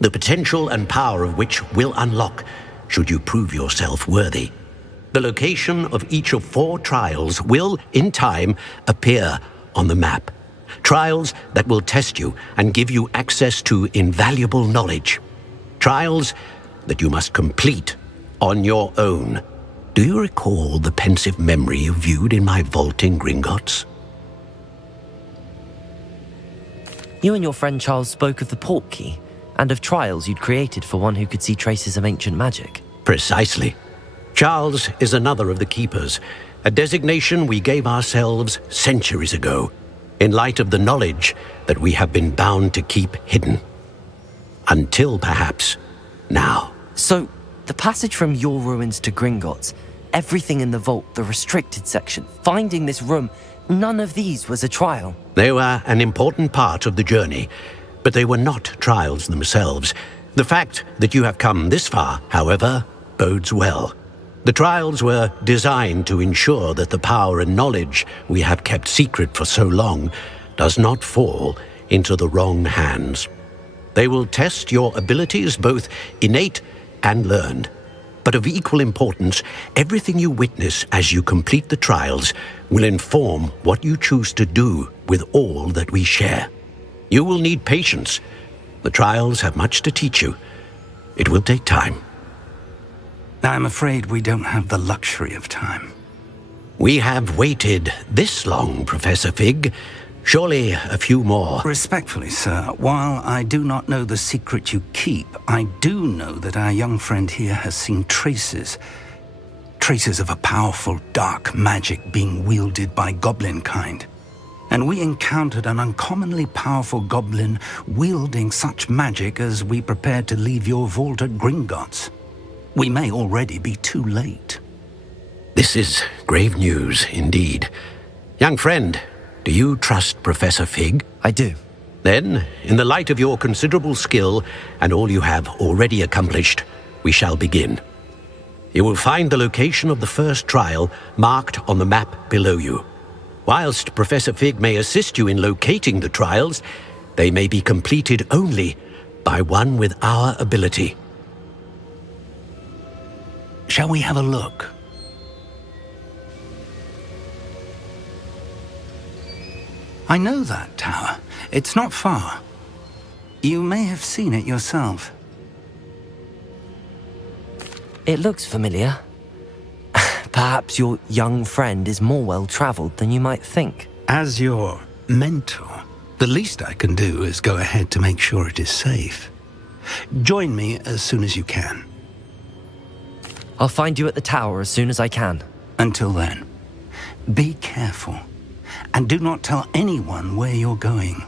the potential and power of which will unlock should you prove yourself worthy. The location of each of 4 trials will, in time, appear on the map. Trials that will test you and give you access to invaluable knowledge. Trials that you must complete on your own. Do you recall the pensive memory you viewed in my vault in Gringotts? You and your friend Charles spoke of the portkey and of trials you'd created for one who could see traces of ancient magic. Precisely. Charles is another of the Keepers, a designation we gave ourselves centuries ago, in light of the knowledge that we have been bound to keep hidden. Until perhaps now. So, the passage from your ruins to Gringotts, everything in the vault, the restricted section, finding this room, none of these was a trial. They were an important part of the journey, but they were not trials themselves. The fact that you have come this far, however, bodes well. The trials were designed to ensure that the power and knowledge we have kept secret for so long does not fall into the wrong hands. They will test your abilities, both innate and learned. But of equal importance, everything you witness as you complete the trials will inform what you choose to do with all that we share. You will need patience. The trials have much to teach you. It will take time. I'm afraid we don't have the luxury of time. We have waited this long, Professor Fig. Surely a few more. Respectfully, sir, while I do not know the secret you keep, I do know that our young friend here has seen traces of a powerful dark magic being wielded by goblin kind. And we encountered an uncommonly powerful goblin wielding such magic as we prepared to leave your vault at Gringotts. We may already be too late. This is grave news indeed. Young friend, do you trust Professor Fig? I do. Then, in the light of your considerable skill and all you have already accomplished, we shall begin. You will find the location of the first trial marked on the map below you. Whilst Professor Fig may assist you in locating the trials, they may be completed only by one with our ability. Shall we have a look? I know that tower. It's not far. You may have seen it yourself. It looks familiar. Perhaps your young friend is more well-traveled than you might think. As your mentor, the least I can do is go ahead to make sure it is safe. Join me as soon as you can. I'll find you at the tower as soon as I can. Until then, be careful, and do not tell anyone where you're going.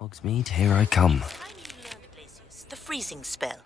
Hogsmeade, here I come. The freezing spell.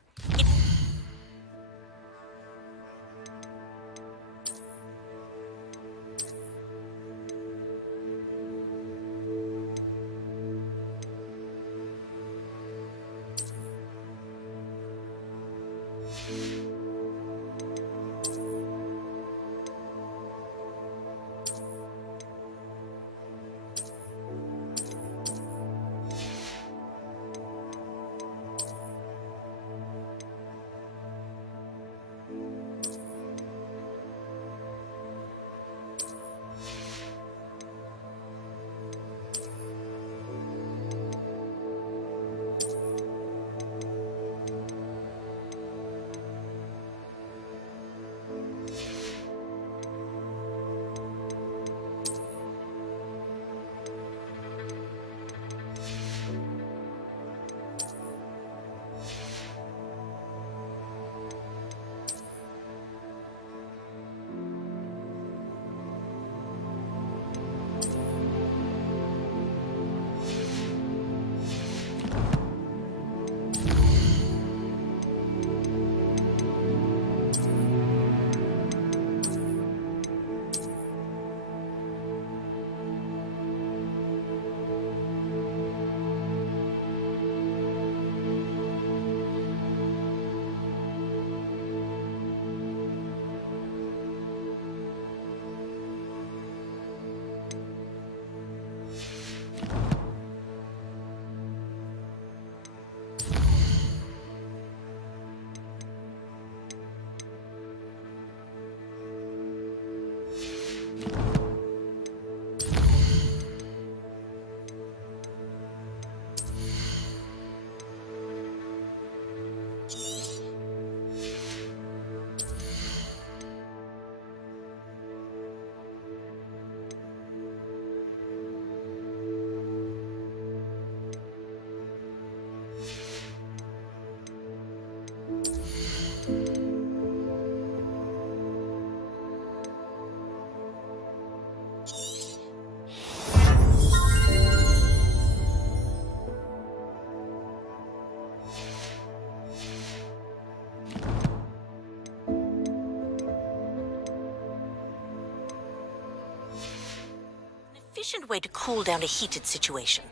Efficient way to cool down a heated situation.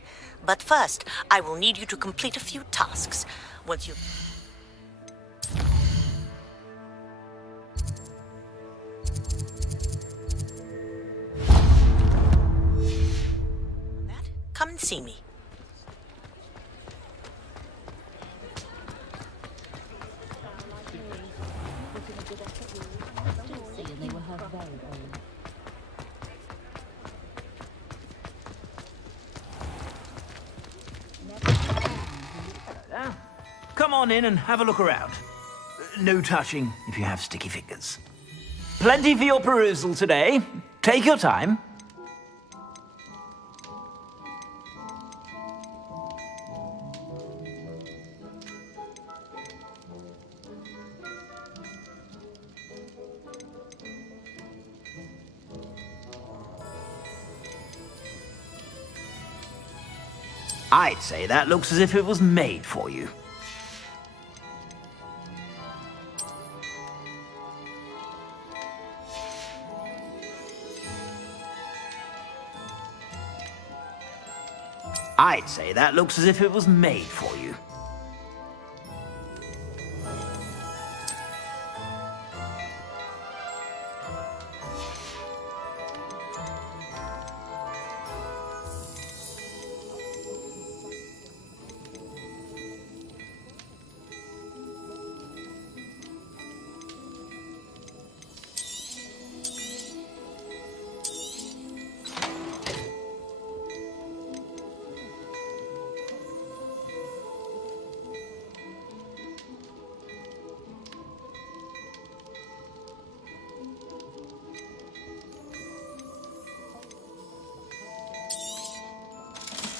But first, I will need you to complete a few tasks. Once you... Come and see me. Come on in and have a look around. No touching if you have sticky fingers. Plenty for your perusal today. Take your time. I'd say that looks as if it was made for you. I'd say that looks as if it was made for you.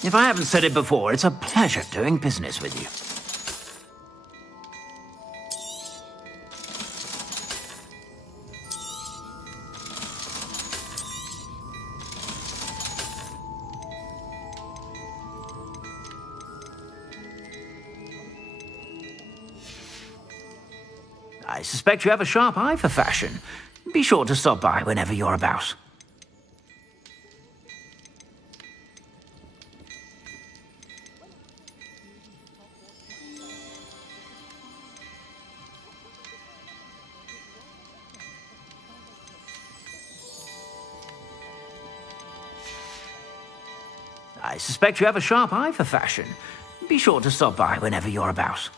If I haven't said it before, it's a pleasure doing business with you. I suspect you have a sharp eye for fashion. Be sure to stop by whenever you're about. I suspect you have a sharp eye for fashion. Be sure to stop by whenever you're about.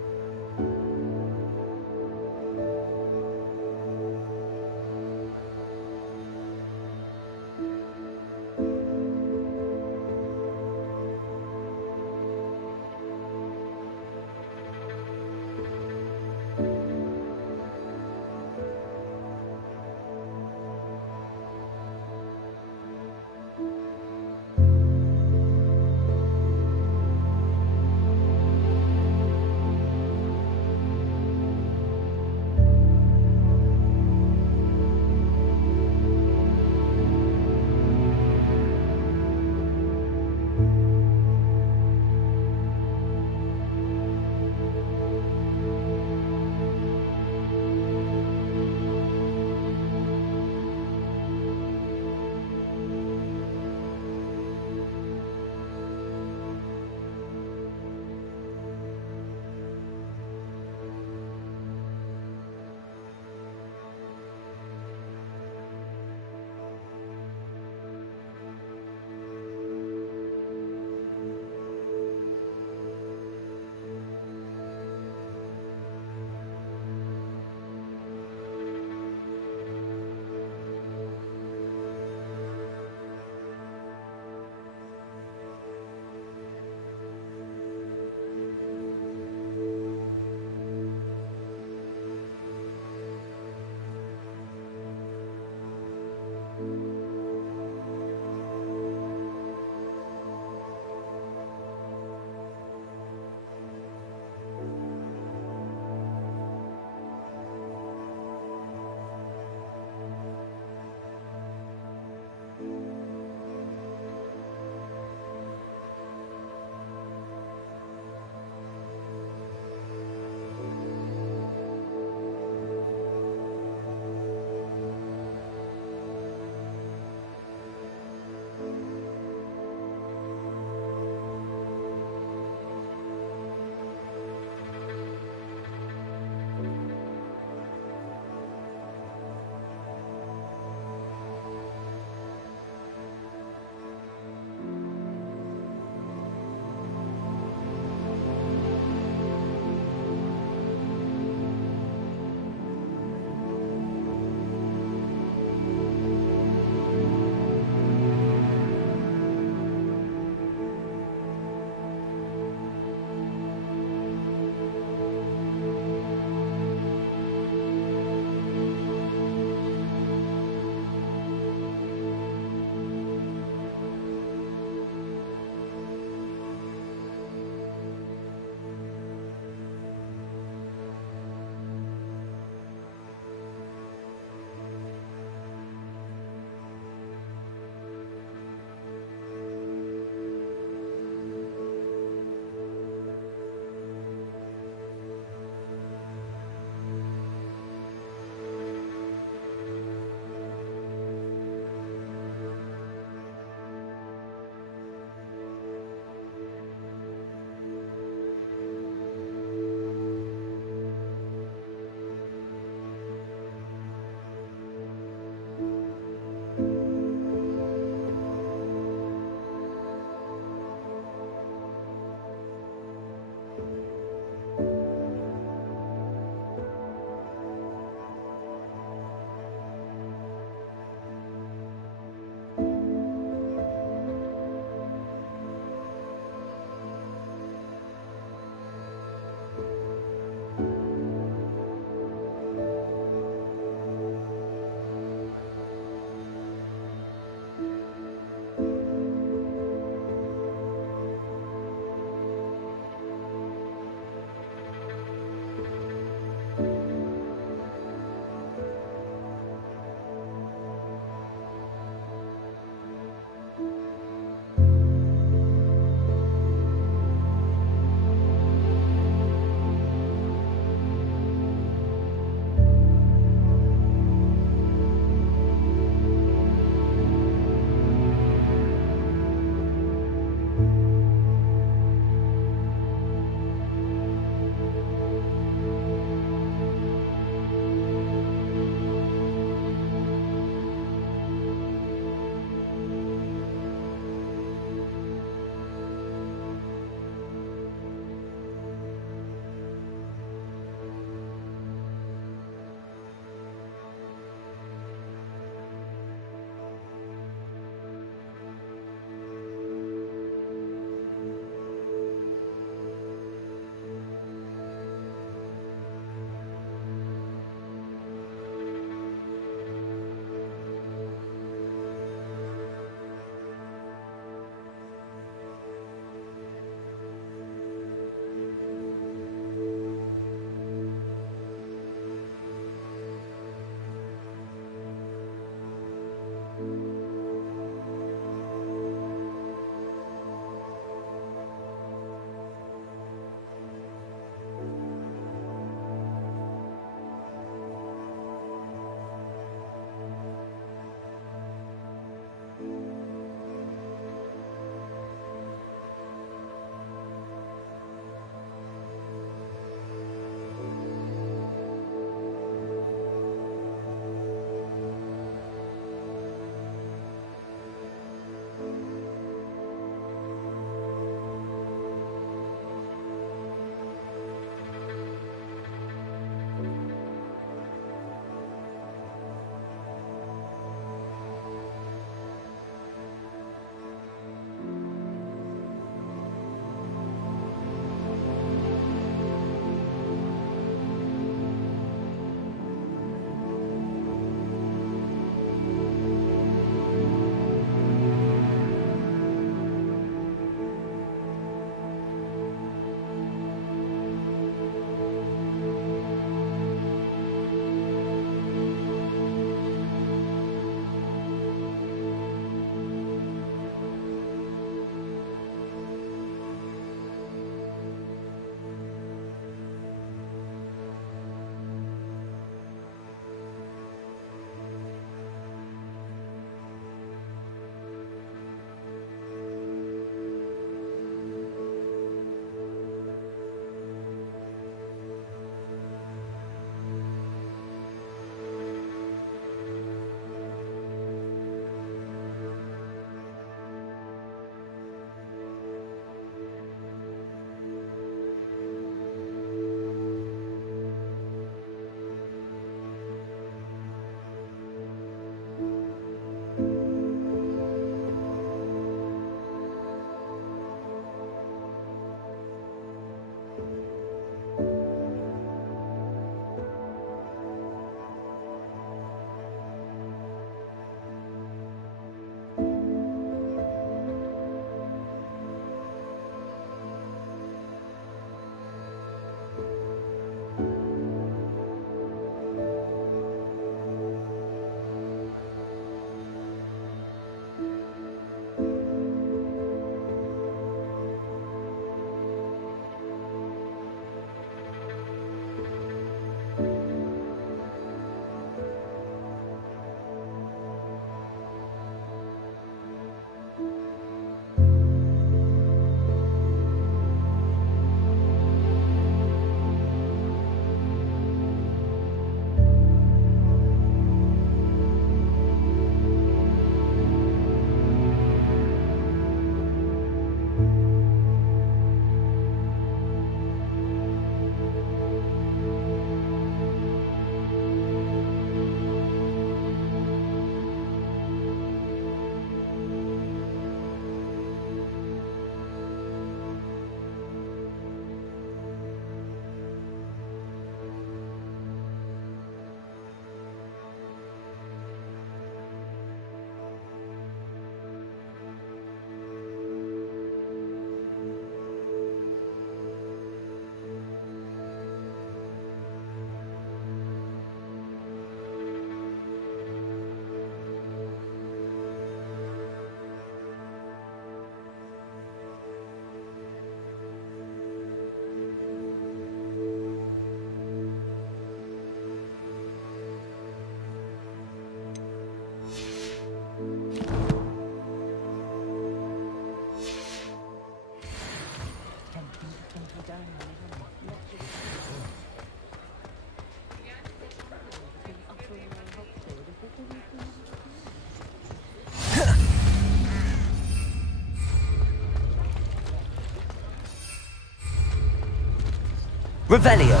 Revelio.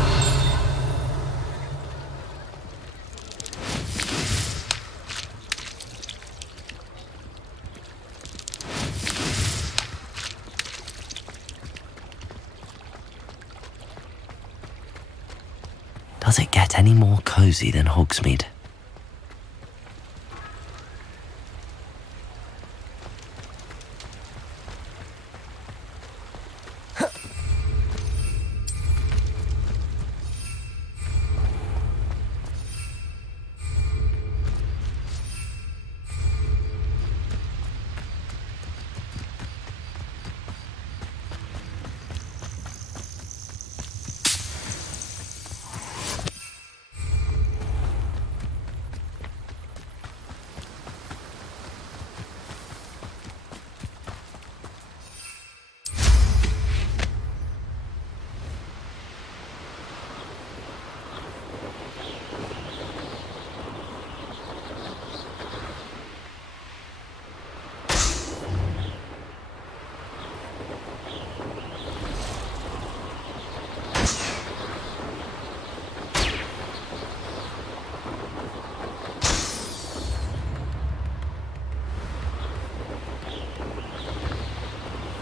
Does it get any more cozy than Hogsmeade?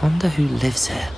Wonder who lives here.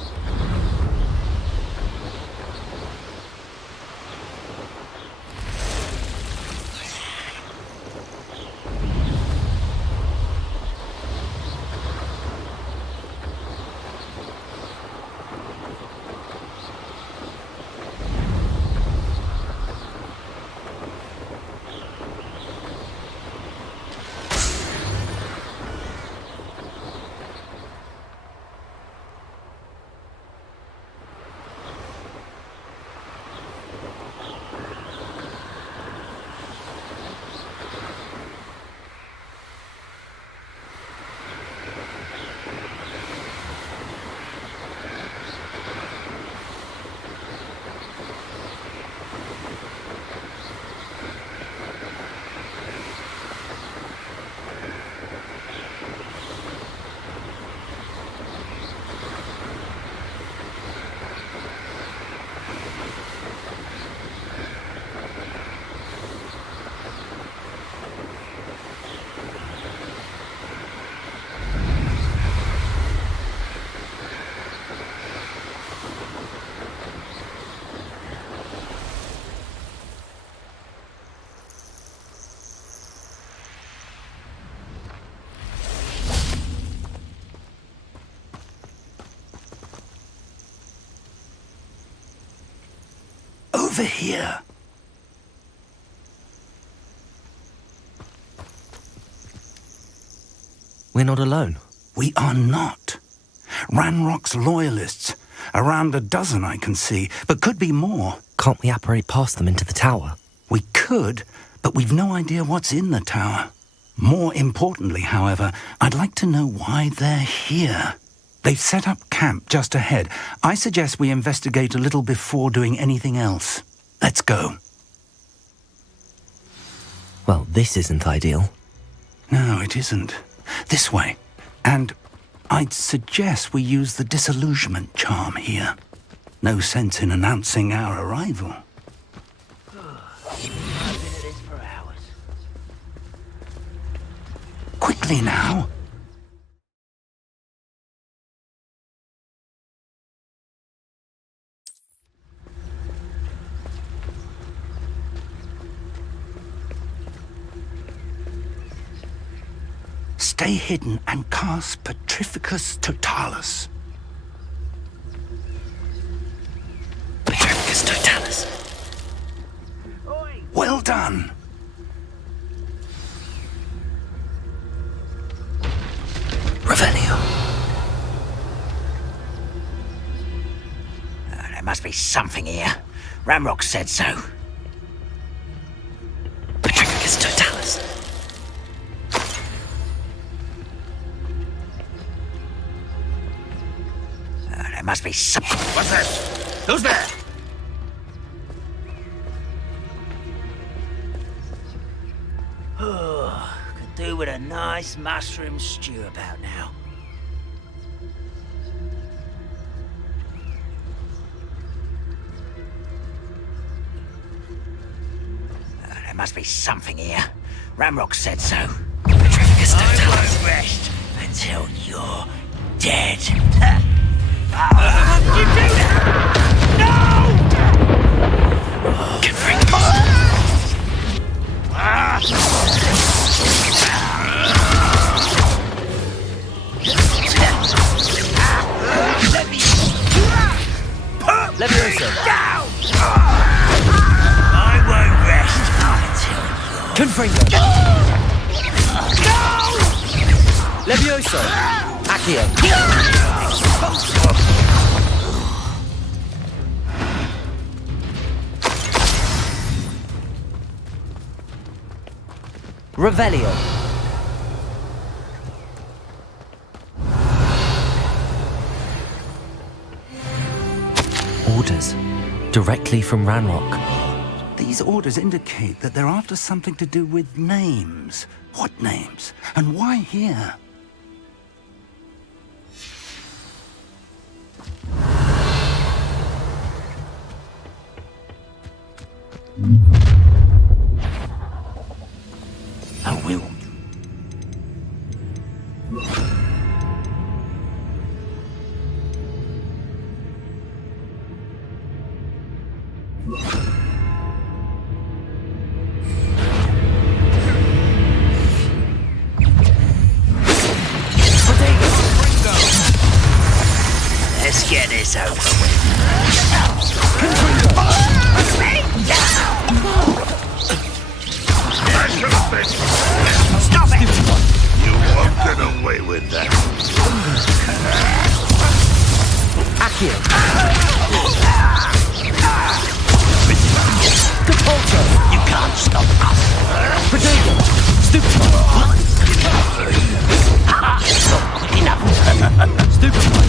Over here. We're not alone. We are not. Ranrock's loyalists. Around a dozen I can see, but could be more. Can't we apparate past them into the tower? We could, but we've no idea what's in the tower. More importantly, however, I'd like to know why they're here. They've set up camp just ahead. I suggest we investigate a little before doing anything else. Let's go. Well, this isn't ideal. No, it isn't. This way. And I'd suggest we use the disillusionment charm here. No sense in announcing our arrival. I've been at this for hours. Quickly now. Stay hidden and cast Petrificus Totalis. Petrificus Totalis. Well done. Revelio. There must be something here. Ramrock said so. Petrificus Totalis. There must be something. What's this? Who's there? Oh, could do with a nice mushroom stew about now. There must be something here. Ramrock said so. I won't rest until you're dead. How did you do that? No! Leviosa! Down! I won't rest until Confringo! No! Leviosa! Accio! Revelio! Orders. Directly from Ranrock. These orders indicate that they're after something to do with names. What names? And why here? I will. Let's get this over with. Stop it! You won't get away with that. Accio! Capulto! You can't stop us. Protego! Stupefy! Not quick enough. Stupefy!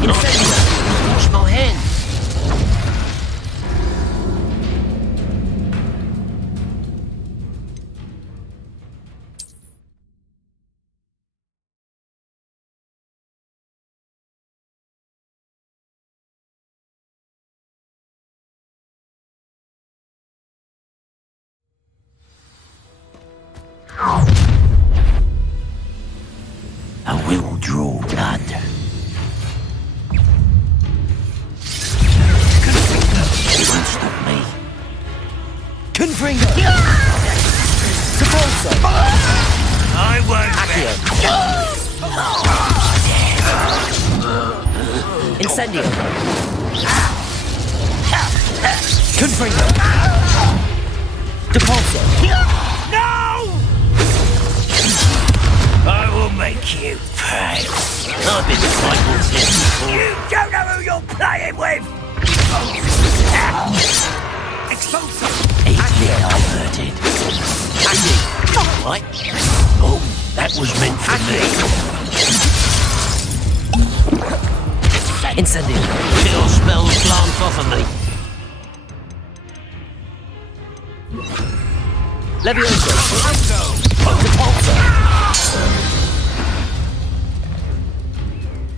Incendio! Wash my hands. I will draw blood. You won't stop me. Confringo! Capulto! I won't. Accio! Incendio! Confringo! Capulto! No! I will make you pay. I've been fighting since before. You don't know who you're playing with! Expulso! Yeah, I heard it. What? Oh, that was meant for me. Incendio! Chill spells glance off of me. Leviosa! Capulto!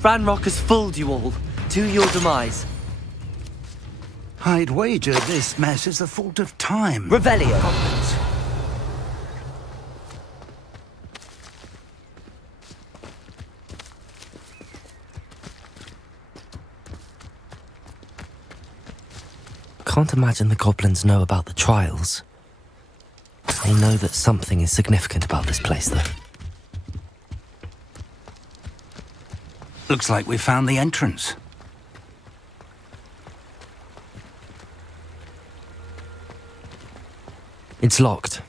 Ranrock has fooled you all, to your demise. I'd wager this mess is the fault of time. Revelio! Can't imagine the goblins know about the trials. They know that something is significant about this place, though. Looks like we found the entrance. It's locked.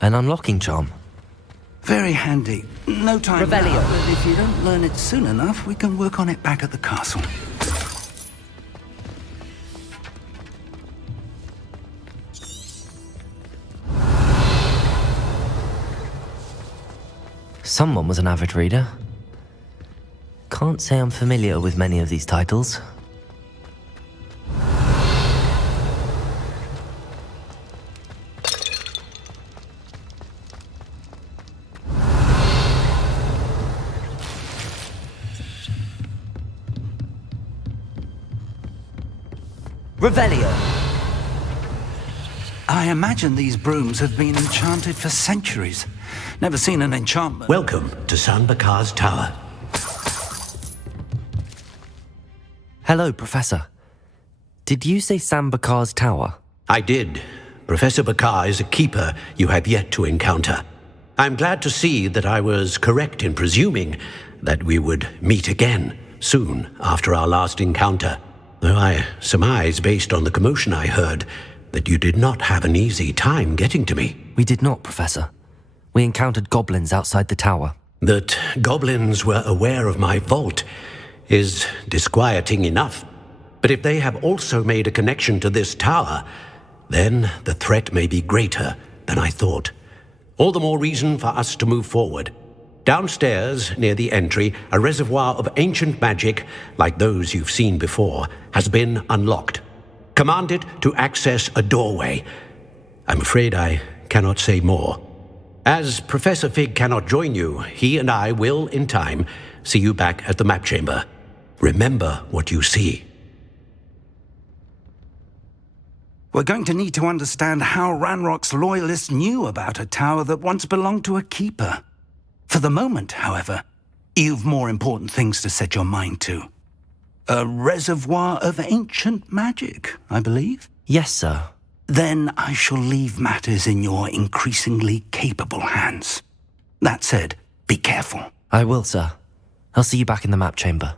An unlocking charm. Very handy. No time Revelio. now, but if you don't learn it soon enough, we can work on it back at the castle. Someone was an avid reader. Can't say I'm familiar with many of these titles. Revelio. I imagine these brooms have been enchanted for centuries. Never seen an enchantment. Welcome to San Bakar's Tower. Hello, Professor. Did you say San Bakar's Tower? I did. Professor Bakar is a keeper you have yet to encounter. I'm glad to see that I was correct in presuming that we would meet again soon after our last encounter, though I surmise, based on the commotion I heard, that you did not have an easy time getting to me. We did not, Professor. We encountered goblins outside the tower. That goblins were aware of my vault is disquieting enough. But if they have also made a connection to this tower, then the threat may be greater than I thought. All the more reason for us to move forward. Downstairs, near the entry, a reservoir of ancient magic, like those you've seen before, has been unlocked. Commanded to access a doorway. I'm afraid I cannot say more. As Professor Fig cannot join you, he and I will, in time, see you back at the map chamber. Remember what you see. We're going to need to understand how Ranrock's loyalists knew about a tower that once belonged to a keeper. For the moment, however, you've more important things to set your mind to. A reservoir of ancient magic, I believe? Yes, sir. Then I shall leave matters in your increasingly capable hands. That said, be careful. I will, sir. I'll see you back in the map chamber.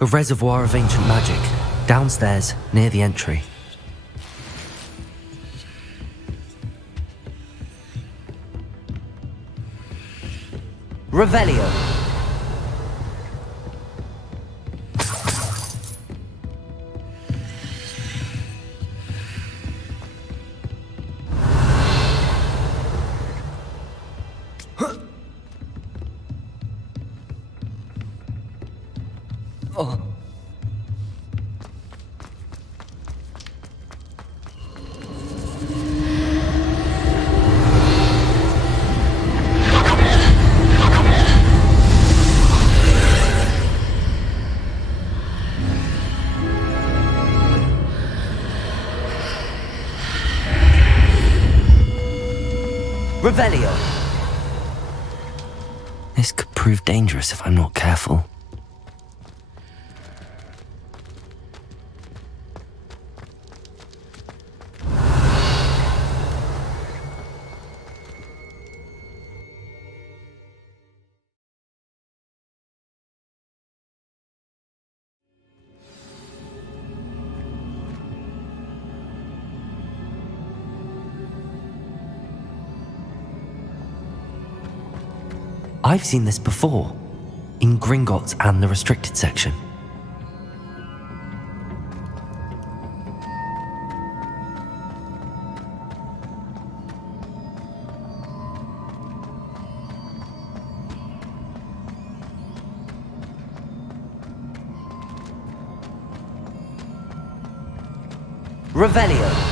A reservoir of ancient magic, downstairs, near the entry. Revelio. Oh. Revelio. This could prove dangerous if I'm not careful. I've seen this before, in Gringotts and the restricted section. Revelio.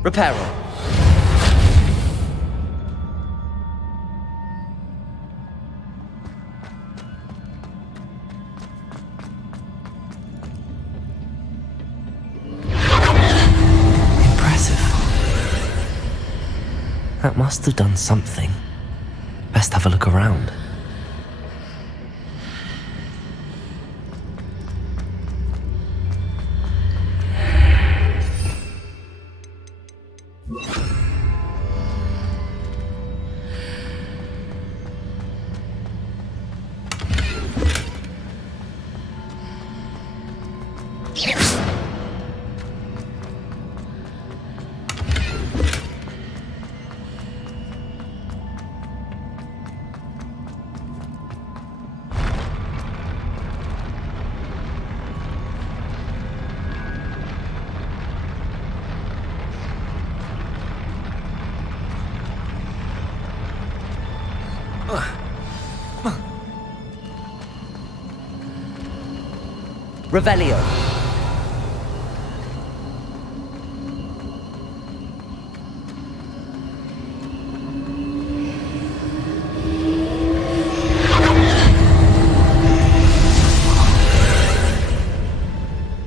Reparo. Impressive. That must have done something. Best have a look around. Revelio.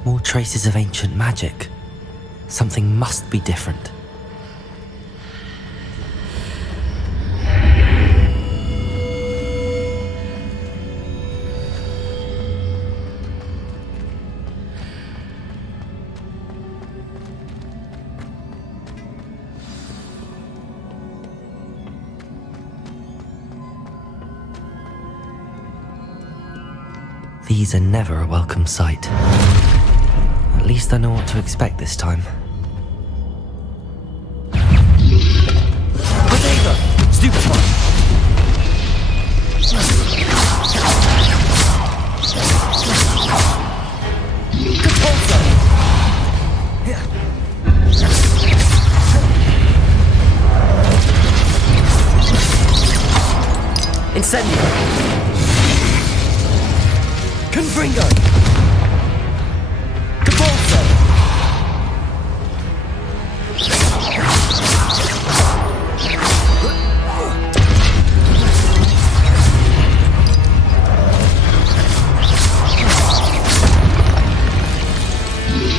More traces of ancient magic. Something must be different. These are never a welcome sight. At least I know what to expect this time. Bodega! Stupefy! Capulso! Incendio! Confringo! Capulso!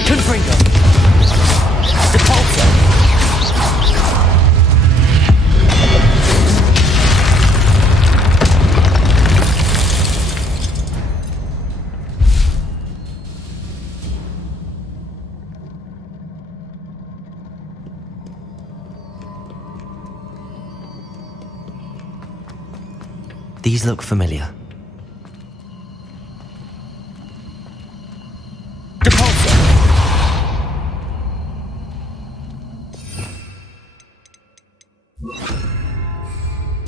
Confringo! Depulso! These look familiar. Depulso!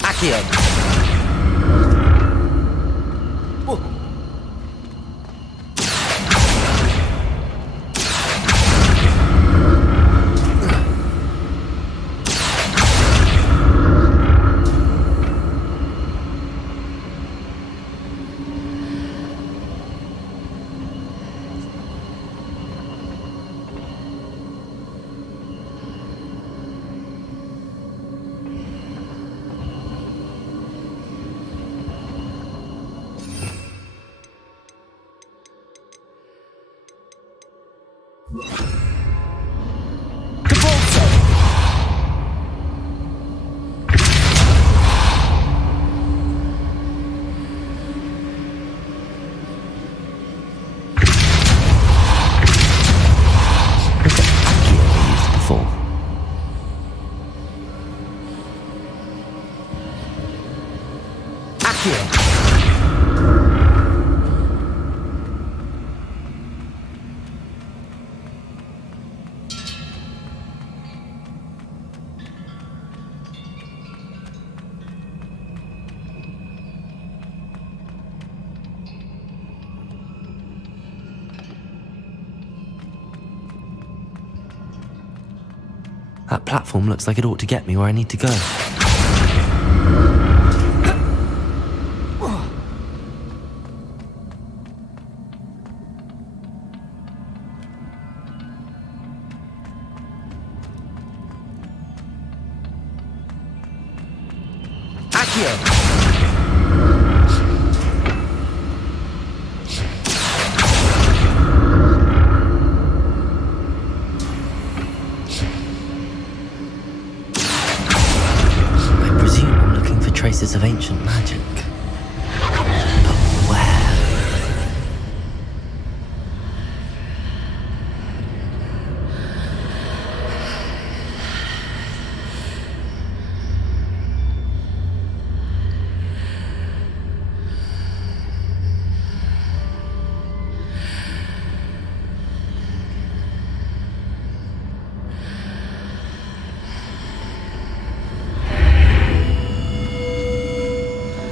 Accio! That platform looks like it ought to get me where I need to go. Accio! Traces of ancient magic. But where?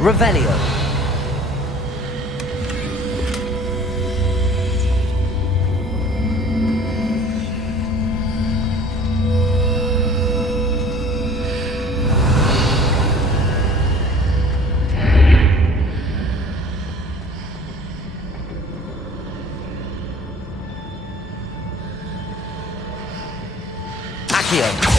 Revelio. Accio!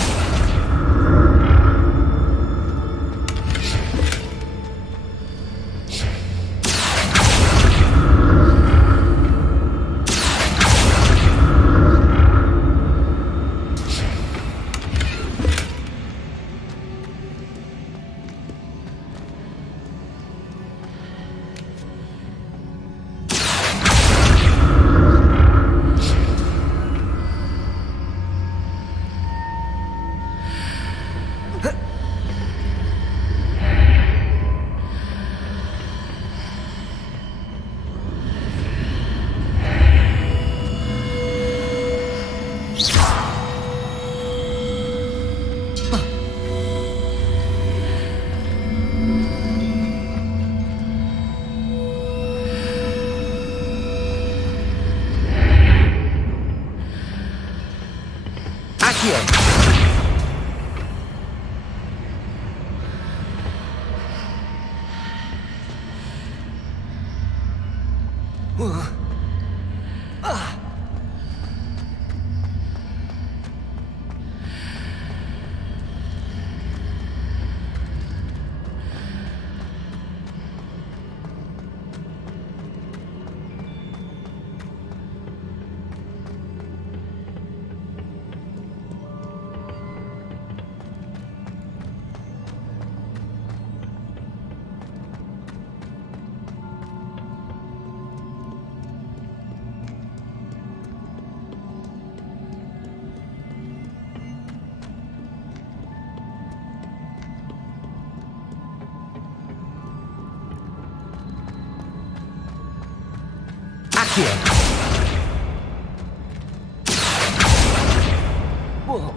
Whoa.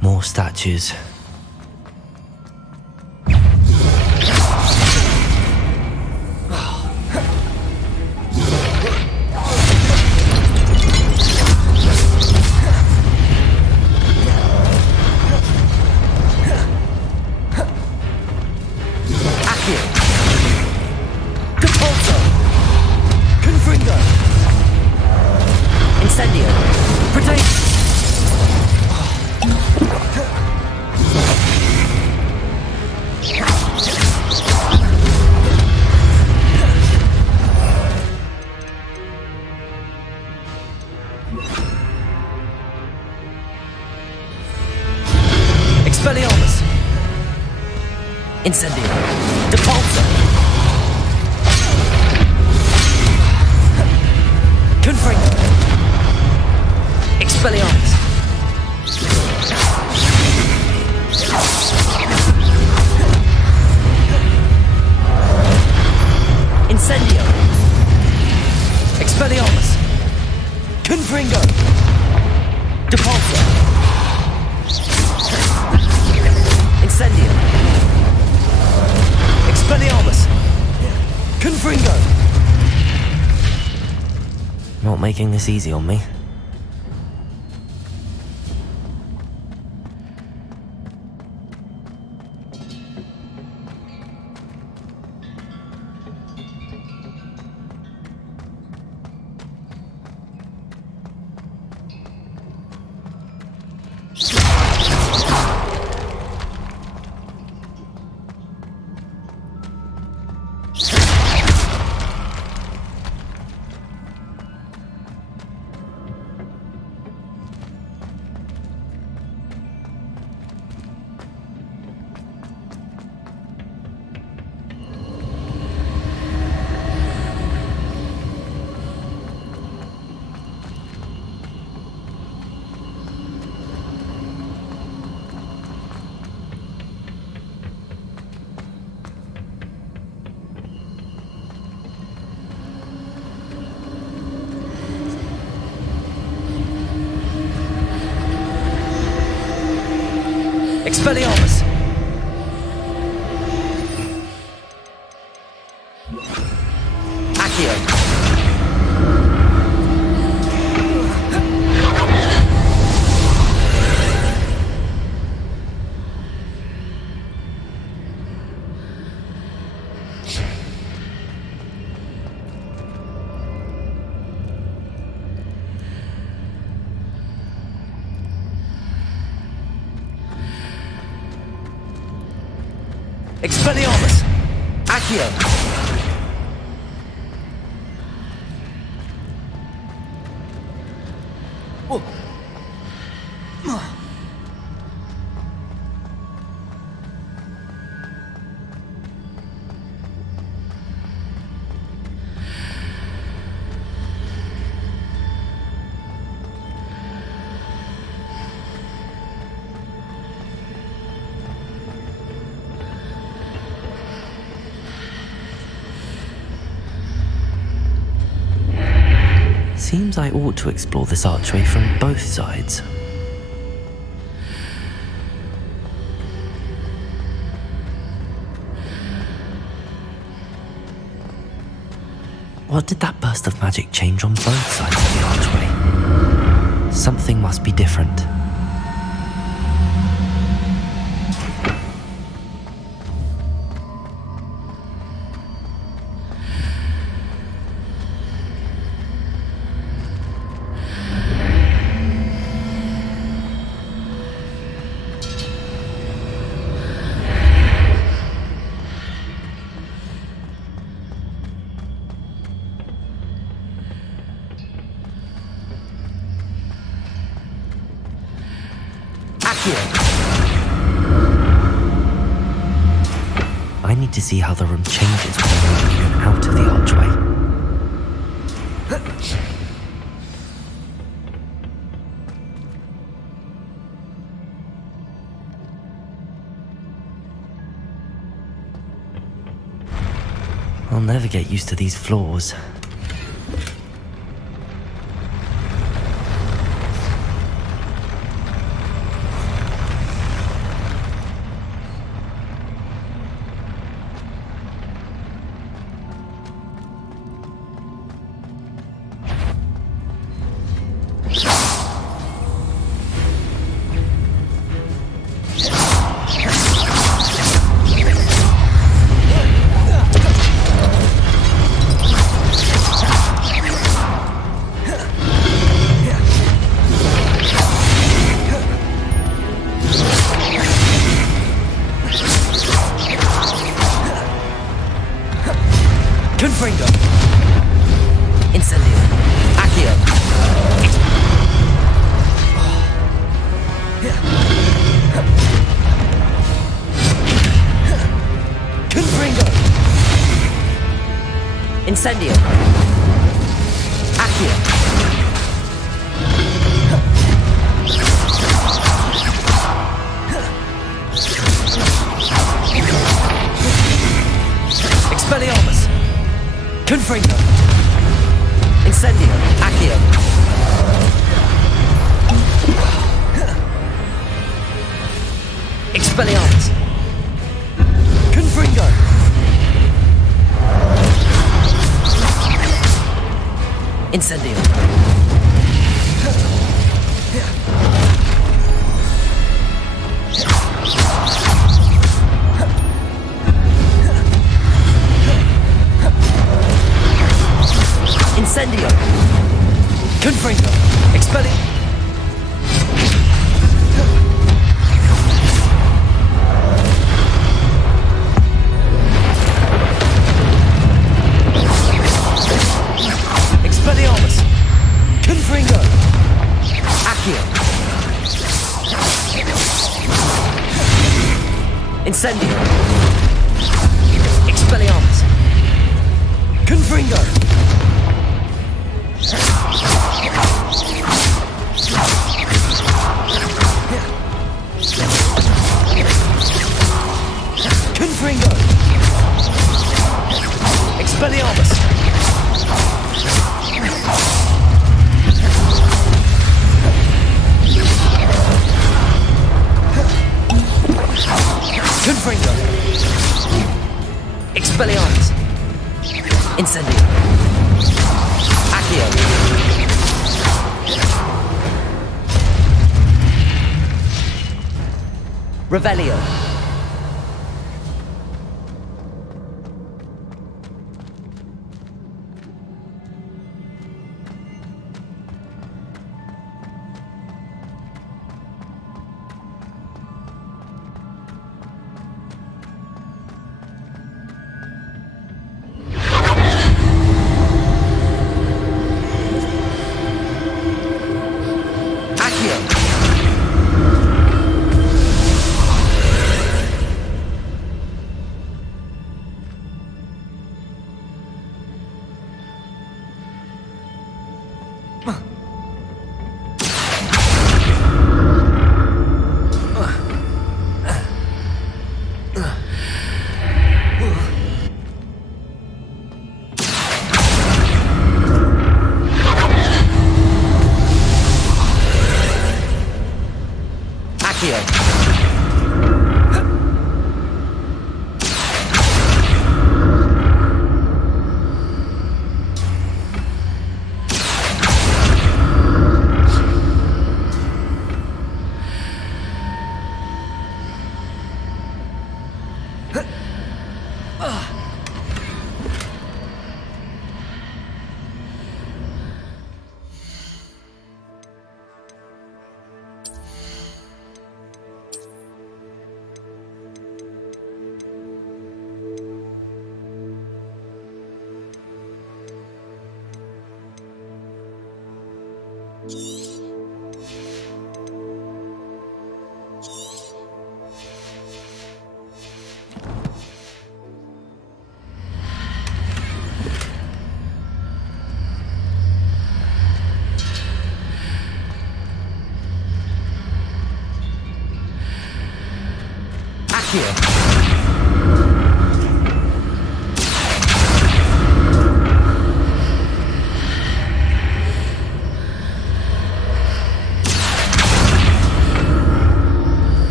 More statues. Incendio. Depulso. Confringo. Expelliarmus. Incendio. Expelliarmus. Confringo. Depulso. Incendio. Expelliarmus! Confringo! Not making this easy on me. Expelliarmus! Accio! Expelliarmus! Accio! Seems I ought to explore this archway from both sides. What did that burst of magic change on both sides of the archway? Something must be different. I need to see how the room changes when I'm moving in and out of the archway. I'll never get used to these floors. Confringo! Incendio! Accio! Confringo! Incendio! Accio! Expelliarmus! Confringo! Incendio! Accio! Expelliarmus! Confringo! Incendio! Incendio! Confringo! Expelli... Expelliarmus! Confringo! Accio! Incendio! Expelliarmus! Confringo! Confringo! Expelliarmus! Expelliarmus! Incendio! Accio! Revelio!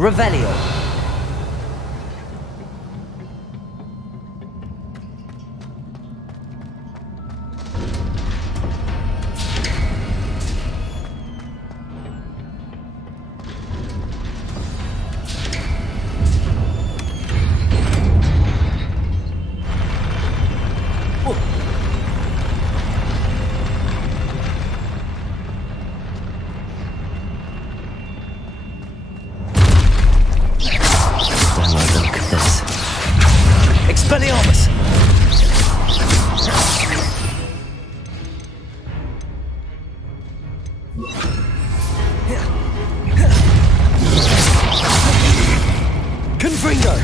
Revelio. Confringo!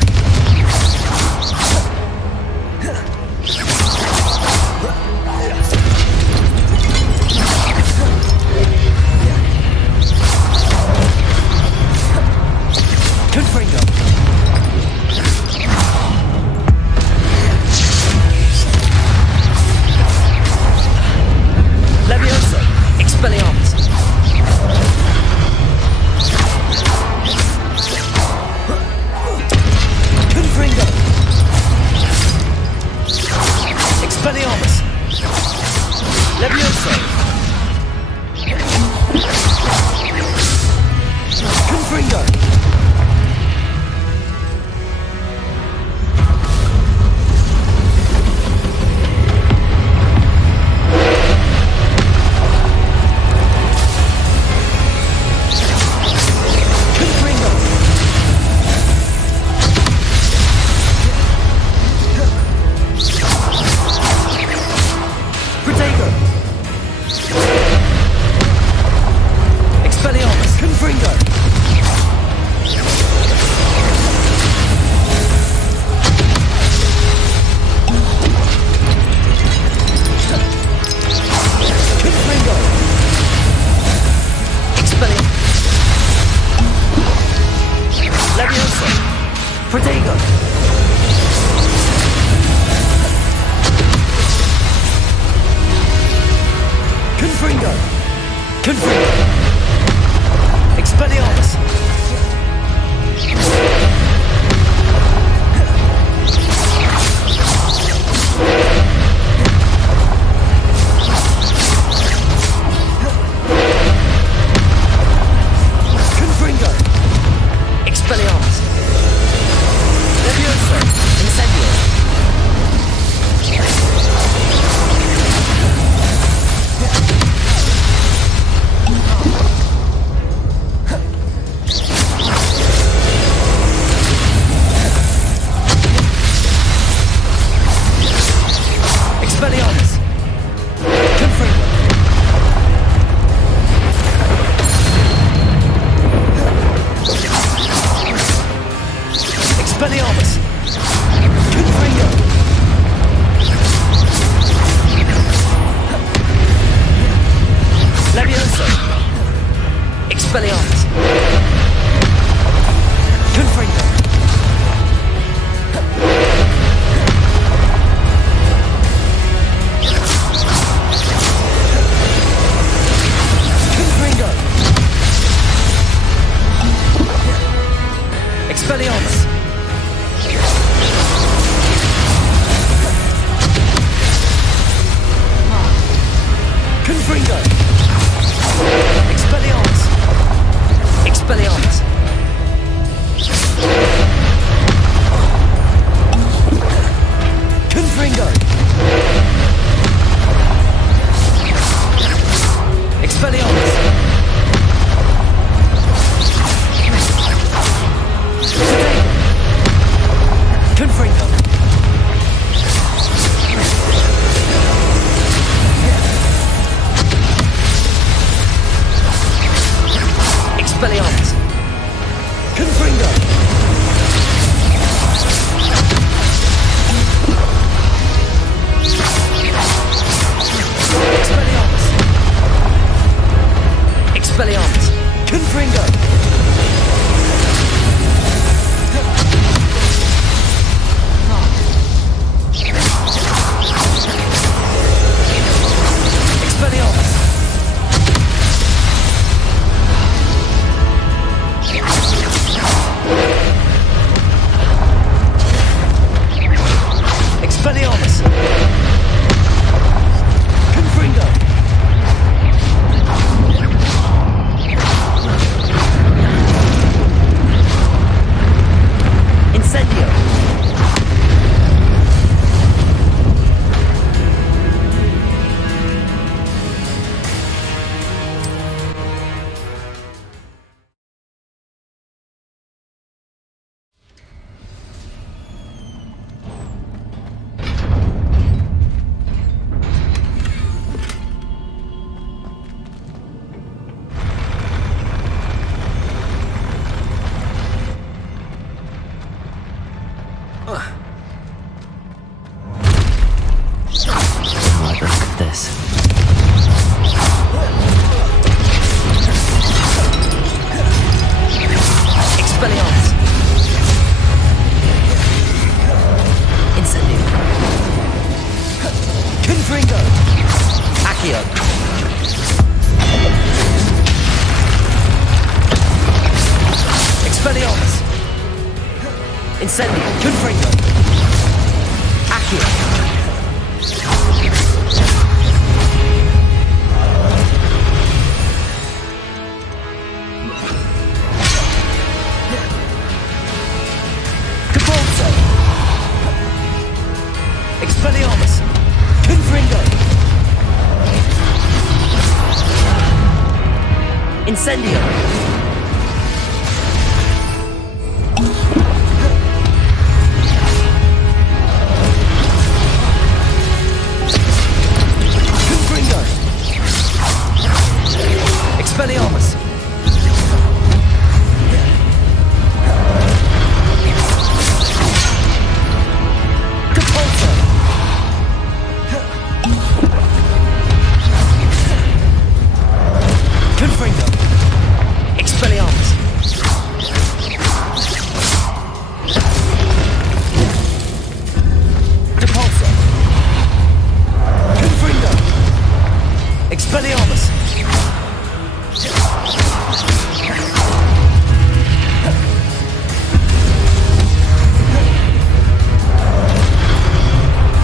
Confringo! Levioso! Expelliarmus! Confringo! Expelliarmus! Levioso! Confringo! Protego! Confringo! Confringo! Expelliarmus! Confringo! Expelliarmus! Levioso! Incendio! Expelliarmus! Confringo! Expelliarmus! Confringo! Levioso! Expelliarmus! Confringo! Confringo! Expelliarmus! Confringo! Expelliarmus! Expelliarmus! Confringo! Expelliarmus! Confringo! Expelliarmus! Confringo! Expelliarmus! Expelliarmus! Confringo! Expelliarmus! Expelliarmus! Confringo! Expelliarmus! Incendio! Confringo! Accio! Expelliarmus! Incendio! Confringo! Accio! Expelliarmus! Confringo! Incendio! Confringo! Expelliarmus! Confringo! Expelliarmus! Depulso! Confringo! Expelliarmus!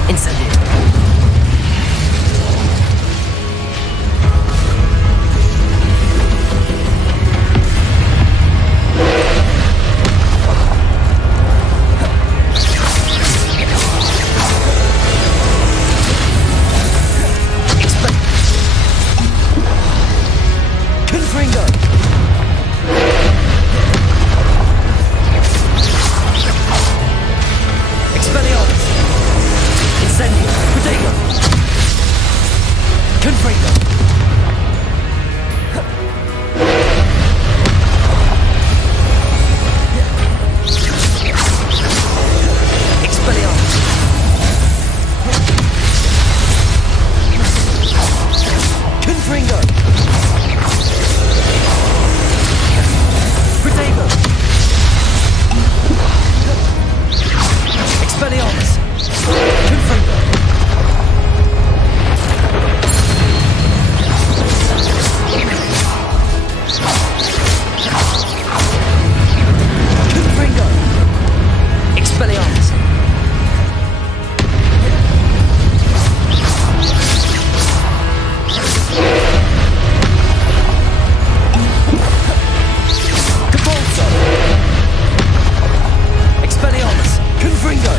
Incendio! Confringo! Expelliarmus! Incendio! Protego! Confringo! Expelliarmus! Confringo! Protego! Expelliarmus! Confringo! Confringo! Expelliarmus! Depulso! Expelliarmus! Confringo!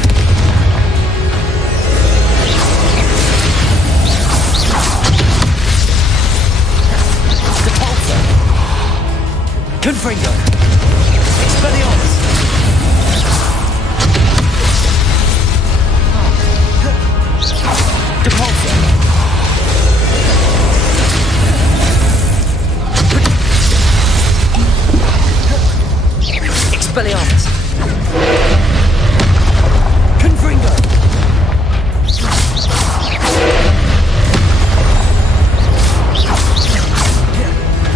Depulso! Confringo! Expelliarmus! Depulso! Expelliarmus! Confringo!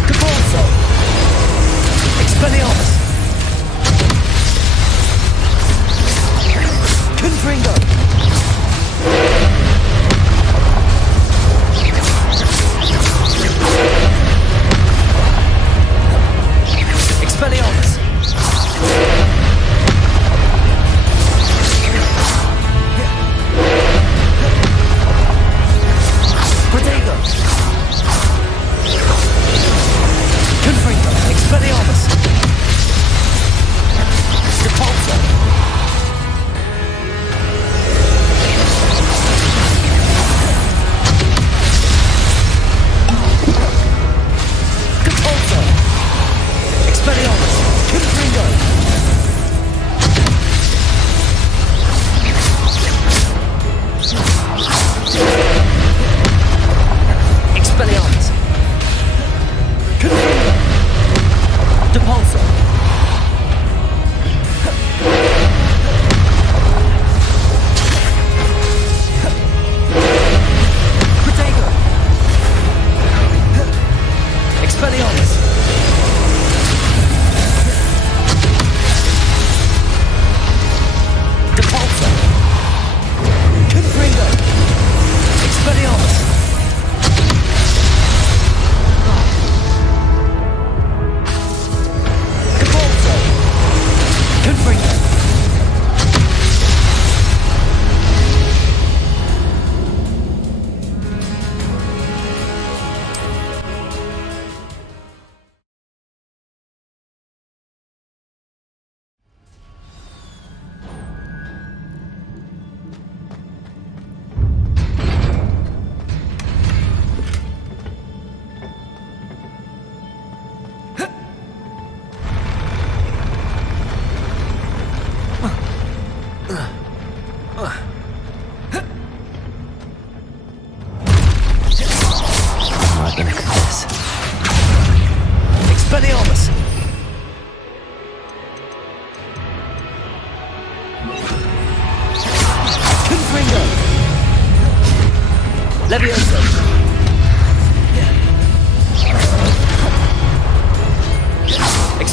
Depulso! Expelliarmus! Confringo! Expelliarmus!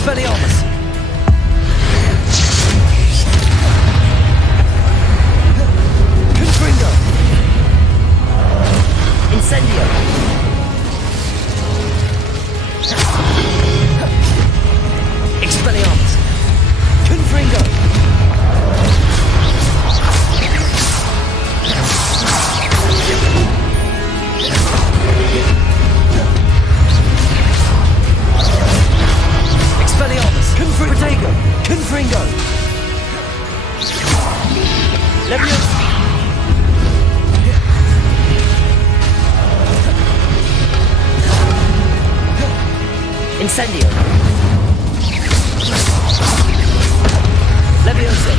Expelliarmus! Confringo! Incendio! Expelliarmus! Confringo! Expelliarmus! Protego! Confringo! Leviosa! Incendio! Leviosa!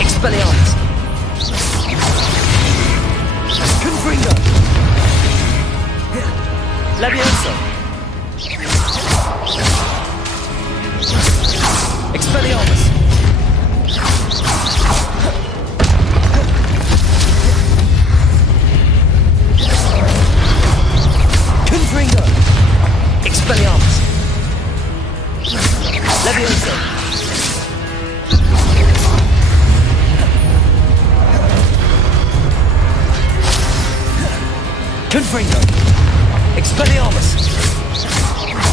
Expelliarmus! Confringo! Leviosa! Expelliarmus! Confringo! Expelliarmus! Leviosa! Confringo! Expelliarmus!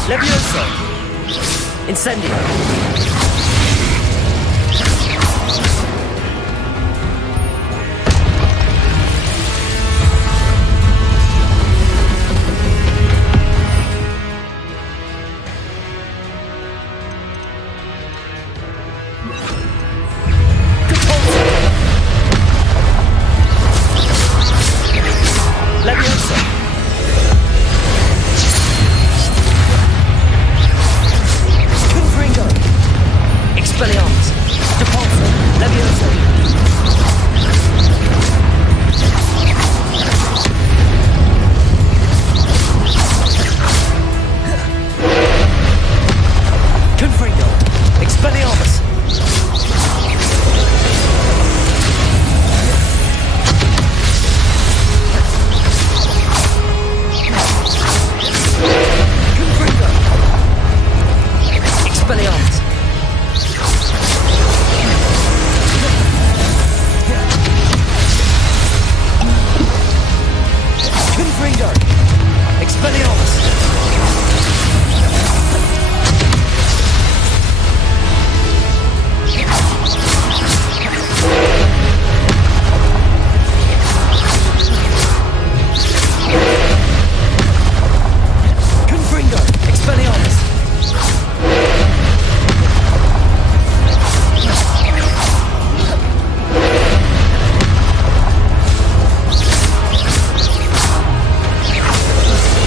Leviosa! Incendio! Leviosa! Confringo! Expelliarmus! Depulso! Leviosa! Confringo! Expelliarmus! Confringo! Expelliarmus! Confringo! Expelliarmus! Confringo! Expelliarmus!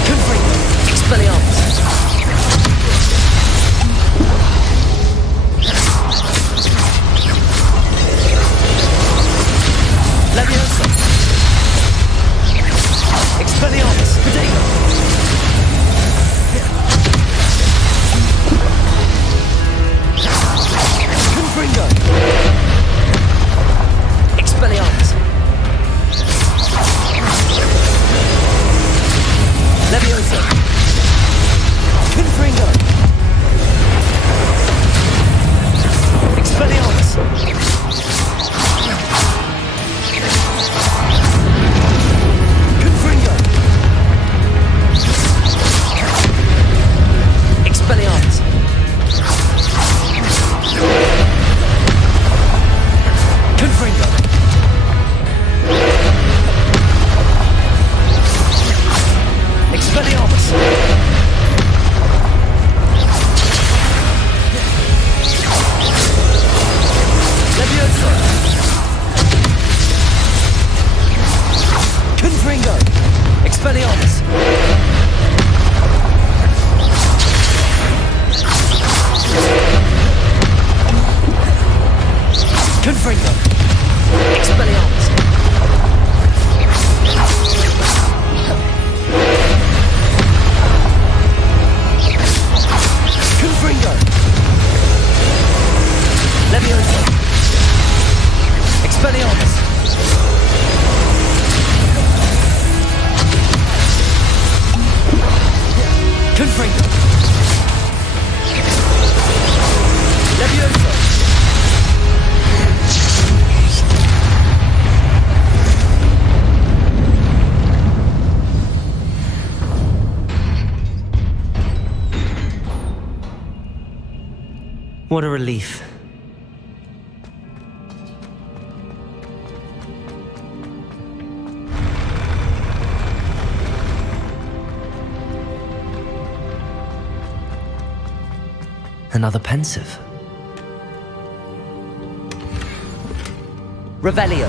Confringo! Expelliarmus! Leviosa! Expelliarmus! Protego! Confringo! Expelliarmus! Leviosa! Confringo! Expelliarmus! Confringo! Expelliarmus! Confringo! Expelliarmus! Leviosa! Confringo! Expelliarmus! Confringo! Expelliarmus! What a relief. Another pensive. Revelio.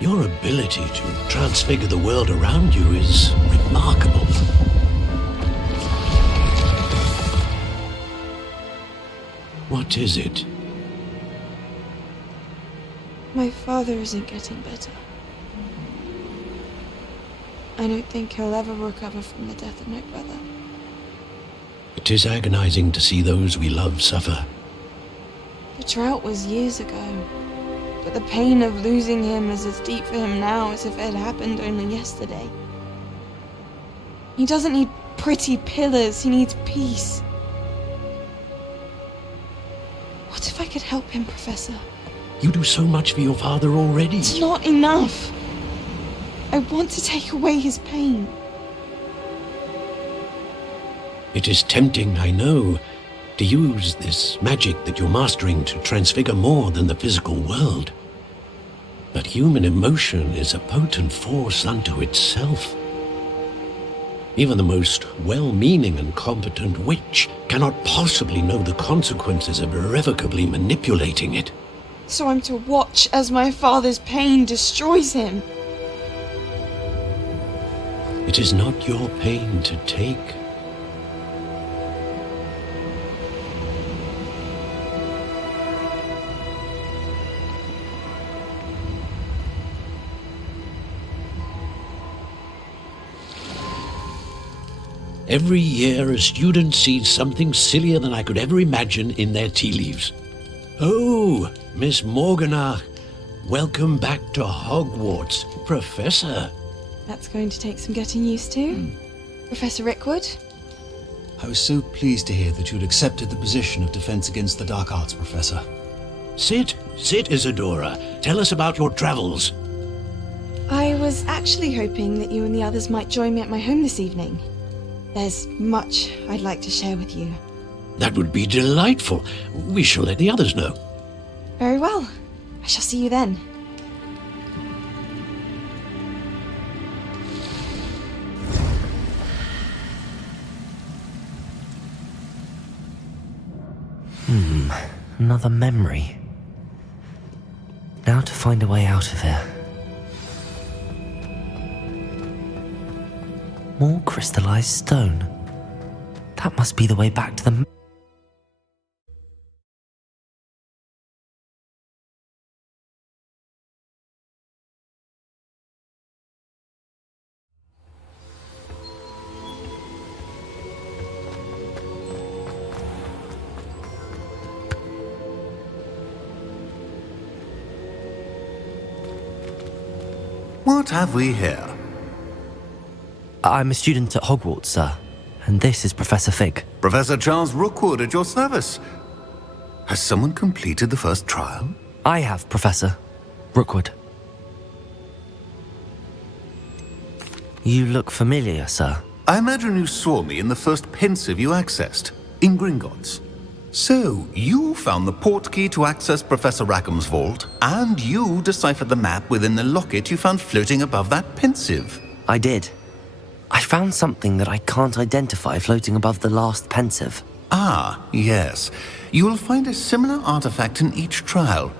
Your ability to transfigure the world around you is remarkable. What is it? My father isn't getting better. I don't think he'll ever recover from the death of my brother. It is agonizing to see those we love suffer. The drought was years ago, but the pain of losing him is as deep for him now as if it had happened only yesterday. He doesn't need pretty pillars, he needs peace. What if I could help him, Professor? You do so much for your father already. It's not enough. I want to take away his pain. It is tempting, I know, to use this magic that you're mastering to transfigure more than the physical world. But human emotion is a potent force unto itself. Even the most well-meaning and competent witch cannot possibly know the consequences of irrevocably manipulating it. So I'm to watch as my father's pain destroys him. It is not your pain to take. Every year, a student sees something sillier than I could ever imagine in their tea leaves. Oh, Miss Morganach, welcome back to Hogwarts, Professor. That's going to take some getting used to. Professor Rickwood? I was so pleased to hear that you'd accepted the position of Defense Against the Dark Arts, Professor. Sit, Isadora. Tell us about your travels. I was actually hoping that you and the others might join me at my home this evening. There's much I'd like to share with you. That would be delightful. We shall let the others know. Very well. I shall see you then. Another memory. Now to find a way out of here. More crystallized stone. That must be the way back to the... What have we here? I'm a student at Hogwarts, sir. And this is Professor Fig. Professor Charles Rookwood at your service. Has someone completed the first trial? I have, Professor Rookwood. You look familiar, sir. I imagine you saw me in the first pensive you accessed, in Gringotts. So, you found the portkey to access Professor Rackham's vault, and you deciphered the map within the locket you found floating above that pensive. I did. I found something that I can't identify floating above the last pensive. Ah, yes. You will find a similar artifact in each trial.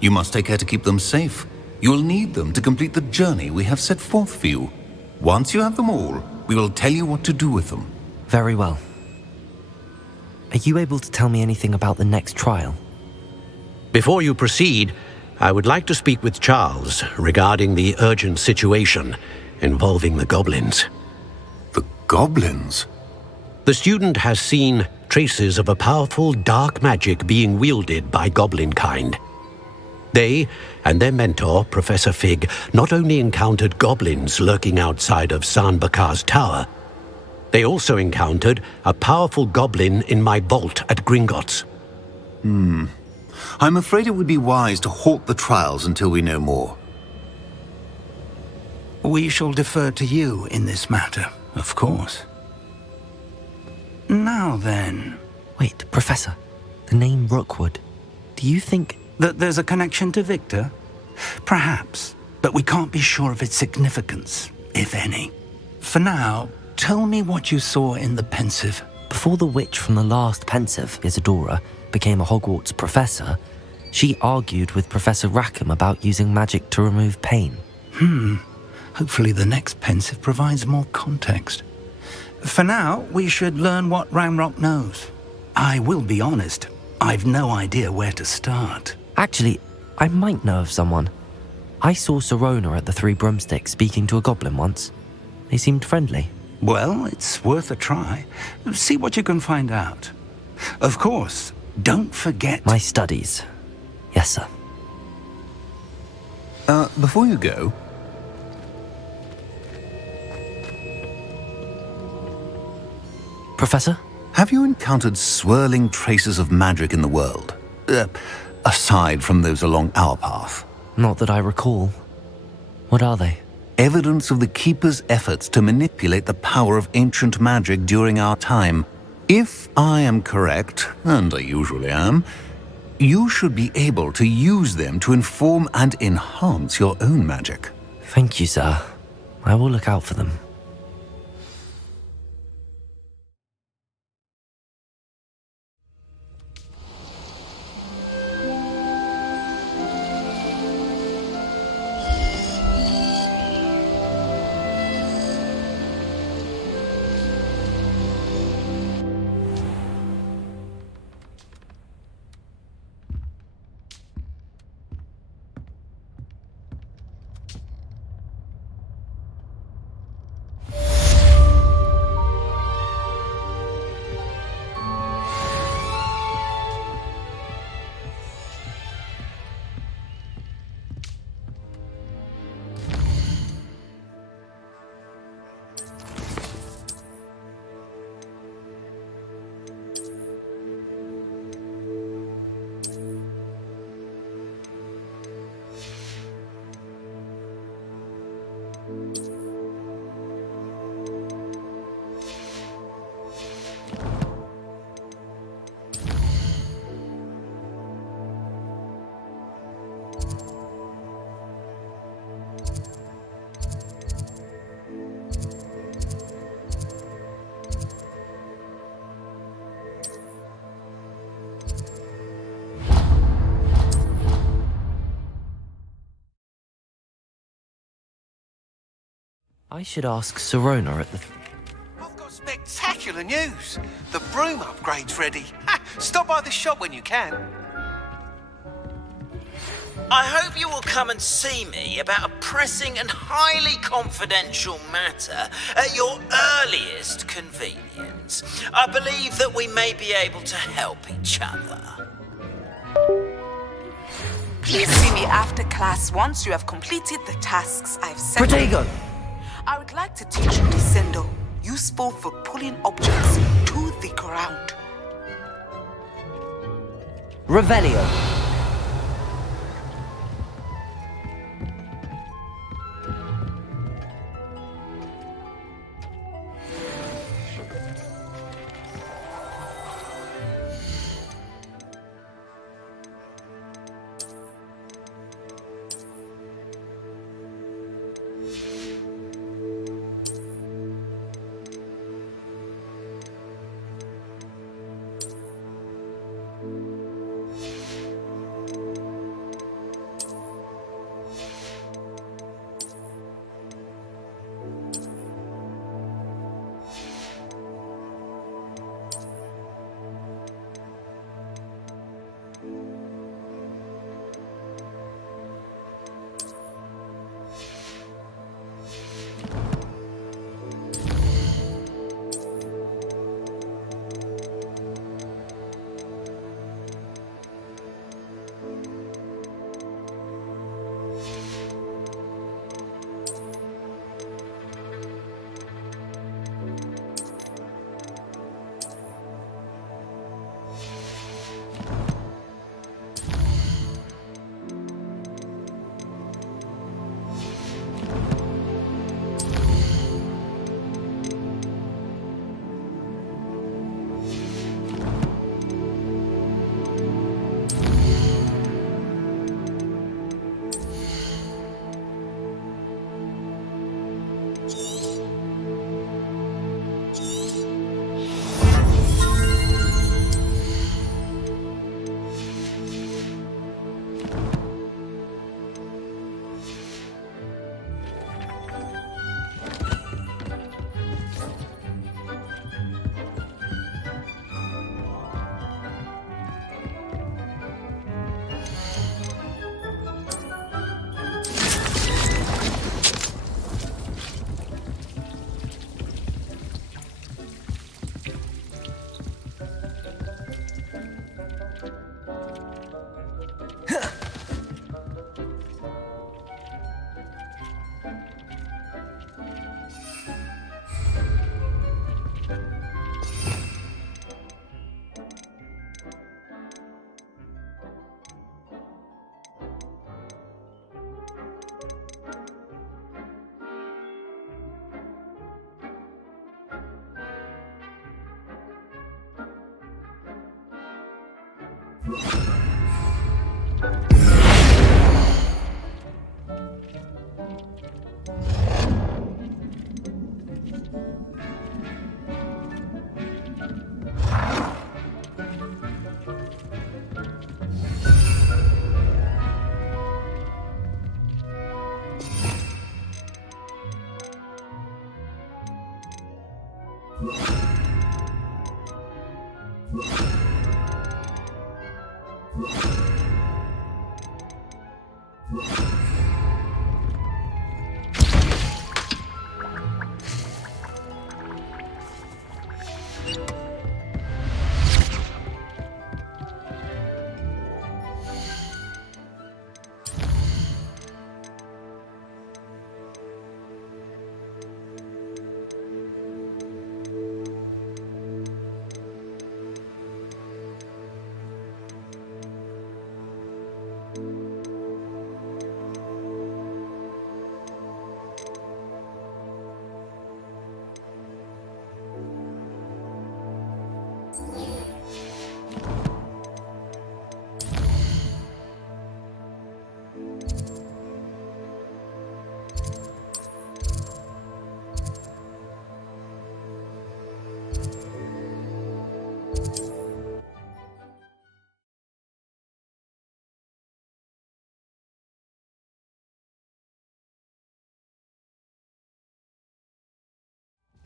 You must take care to keep them safe. You'll need them to complete the journey we have set forth for you. Once you have them all, we will tell you what to do with them. Very well. Are you able to tell me anything about the next trial? Before you proceed, I would like to speak with Charles regarding the urgent situation involving the goblins. The goblins? The student has seen traces of a powerful dark magic being wielded by goblin kind. They and their mentor, Professor Fig, not only encountered goblins lurking outside of San Bakar's tower, they also encountered a powerful goblin in my vault at Gringotts. I'm afraid it would be wise to halt the trials until we know more. We shall defer to you in this matter, of course. Now then... Wait, Professor. The name Rookwood. Do you think... that there's a connection to Victor? Perhaps, but we can't be sure of its significance, if any. For now, tell me what you saw in the pensive. Before the witch from the last pensive, Isadora, became a Hogwarts professor, she argued with Professor Rackham about using magic to remove pain. Hopefully the next pensive provides more context. For now, we should learn what Ranrock knows. I will be honest, I've no idea where to start. Actually, I might know of someone. I saw Sirona at the Three Broomsticks speaking to a goblin once. They seemed friendly. Well, it's worth a try. See what you can find out. Of course, don't forget... My studies. Yes, sir. Before you go... Professor? Have you encountered swirling traces of magic in the world? Aside from those along our path? Not that I recall. What are they? Evidence of the Keeper's efforts to manipulate the power of ancient magic during our time. If I am correct, and I usually am, you should be able to use them to inform and enhance your own magic. Thank you, sir. I will look out for them. I should ask Sirona at the... I've got spectacular news! The broom upgrade's ready. Stop by the shop when you can. I hope you will come and see me about a pressing and highly confidential matter at your earliest convenience. I believe that we may be able to help each other. Please see me after class once you have completed the tasks I've set. Protego! I would like to teach you Descendo, useful for pulling objects to the ground. Revelio.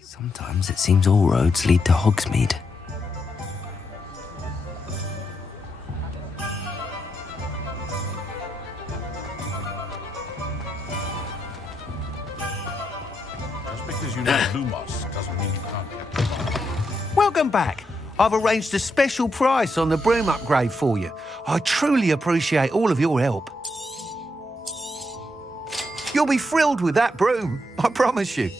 Sometimes it seems all roads lead to Hogsmeade. Just because you know Lumos doesn't mean you can't. Welcome back. I've arranged a special price on the broom upgrade for you. I truly appreciate all of your help. You'll be thrilled with that broom, I promise you.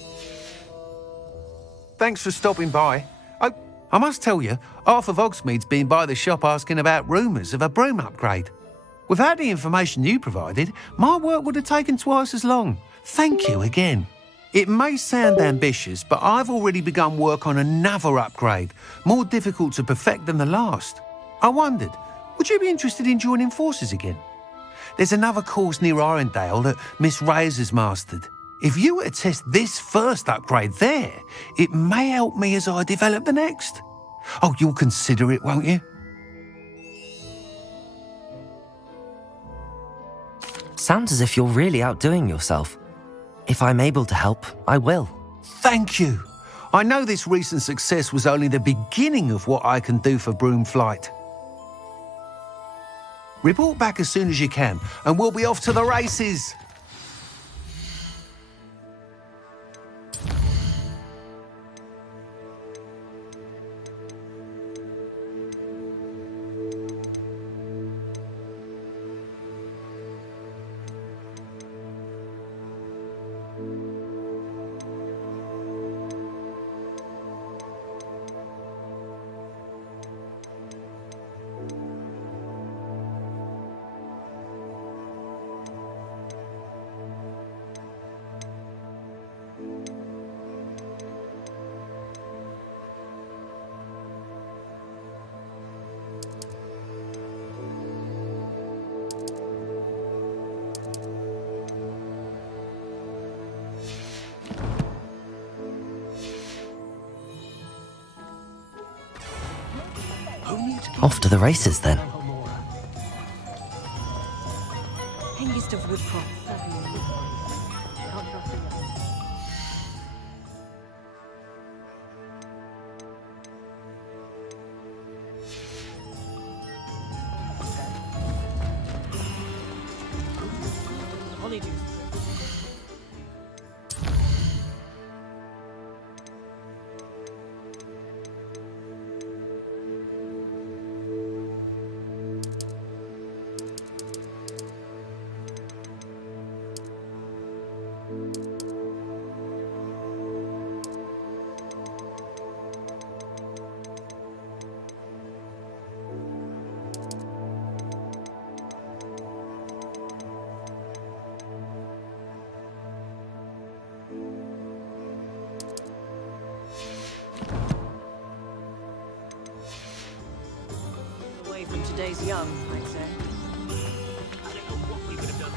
Thanks for stopping by. I must tell you, half of Hogsmeade's been by the shop asking about rumours of a broom upgrade. Without the information you provided, my work would have taken twice as long. Thank you again. It may sound ambitious, but I've already begun work on another upgrade, more difficult to perfect than the last. I wondered, would you be interested in joining forces again? There's another course near Arendelle that Miss Reyes has mastered. If you were to test this first upgrade there, it may help me as I develop the next. Oh, you'll consider it, won't you? Sounds as if you're really outdoing yourself. If I'm able to help, I will. Thank you. I know this recent success was only the beginning of what I can do for Broomflight. Report back as soon as you can, and we'll be off to the races. Off to the races then. Hengist of Woodcroft. Away from today's young, I'd say. I don't know what we could have done.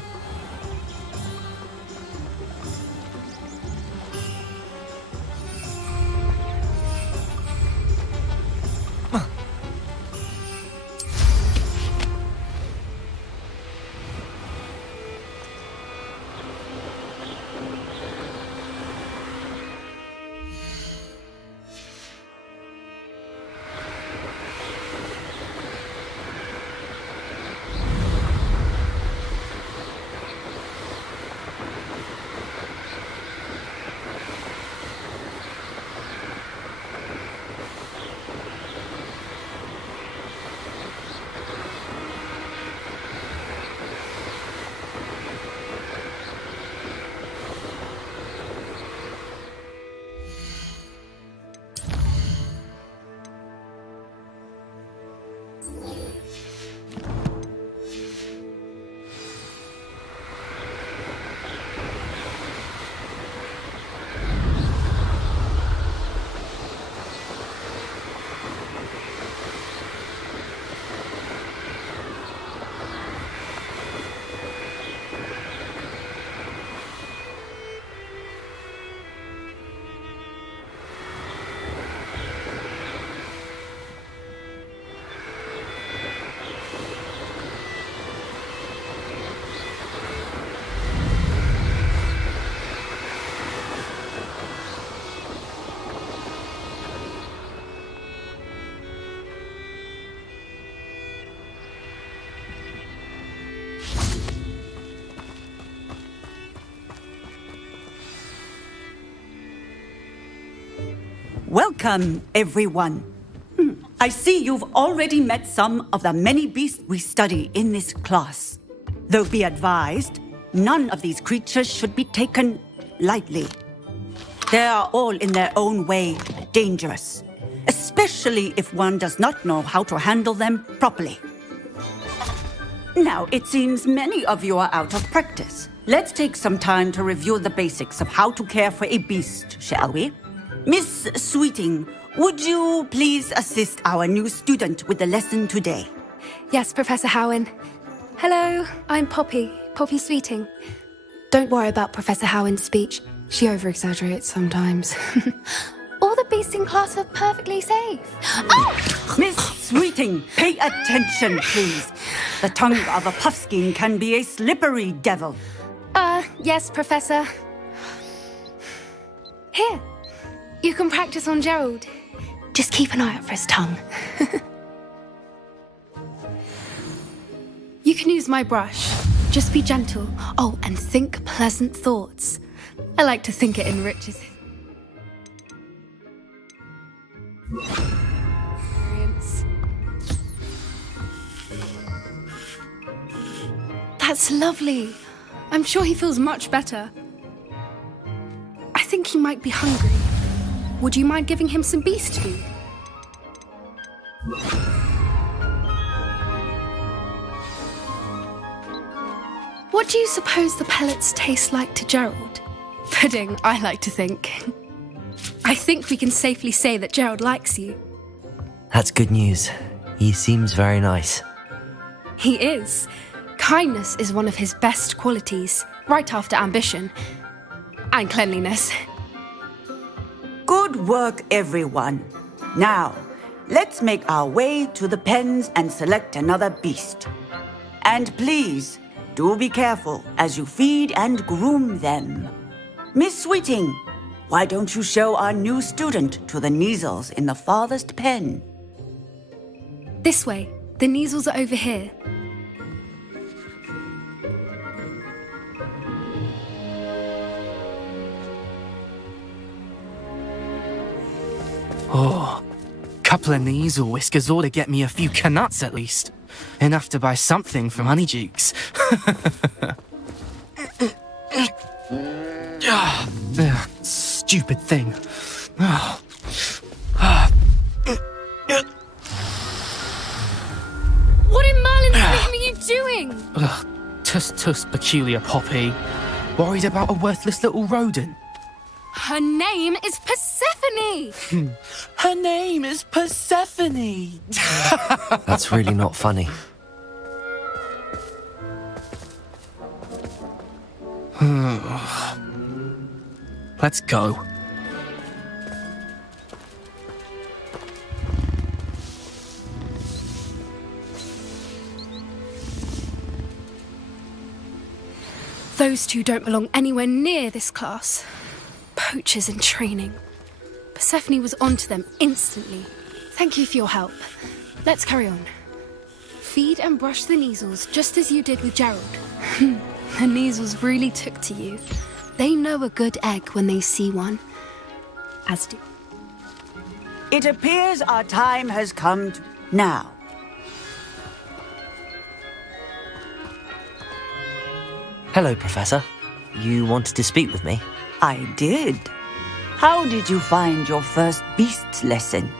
Welcome, everyone. I see you've already met some of the many beasts we study in this class. Though be advised, none of these creatures should be taken lightly. They are all in their own way dangerous, especially if one does not know how to handle them properly. Now, it seems many of you are out of practice. Let's take some time to review the basics of how to care for a beast, shall we? Miss Sweeting, would you please assist our new student with the lesson today? Yes, Professor Howen. Hello, I'm Poppy Sweeting. Don't worry about Professor Howen's speech. She over-exaggerates sometimes. All the beasts in class are perfectly safe. Oh! Miss Sweeting, pay attention, please. The tongue of a puffskein can be a slippery devil. Yes, Professor. Here, you can practice on Gerald. Just keep an eye out for his tongue. You can use my brush. Just be gentle. Oh, and think pleasant thoughts. I like to think it enriches it. Experience. That's lovely. I'm sure he feels much better. I think he might be hungry. Would you mind giving him some beast food? What do you suppose the pellets taste like to Gerald? Pudding, I like to think. I think we can safely say that Gerald likes you. That's good news. He seems very nice. He is. Kindness is one of his best qualities, right after ambition. And cleanliness. Good work, everyone. Now, let's make our way to the pens and select another beast. And please, do be careful as you feed and groom them. Miss Sweeting, why don't you show our new student to the Neasels in the farthest pen? This way. The Neasels are over here. Oh, couple of Neasel whiskers ought to get me a few canuts at least. Enough to buy something from Honeydukes. Stupid thing. What in Merlin's name are you doing? Tuss, peculiar Poppy. Worried about a worthless little rodent. Her name is Persephone! Her name is Persephone! That's really not funny. Let's go. Those two don't belong anywhere near this class. Poachers in training. Persephone was onto them instantly. Thank you for your help. Let's carry on. Feed and brush the Neasels just as you did with Gerald. The Neasels really took to you. They know a good egg when they see one. As do. It appears our time has come now. Hello, Professor. You wanted to speak with me? I did. How did you find your first beasts lesson?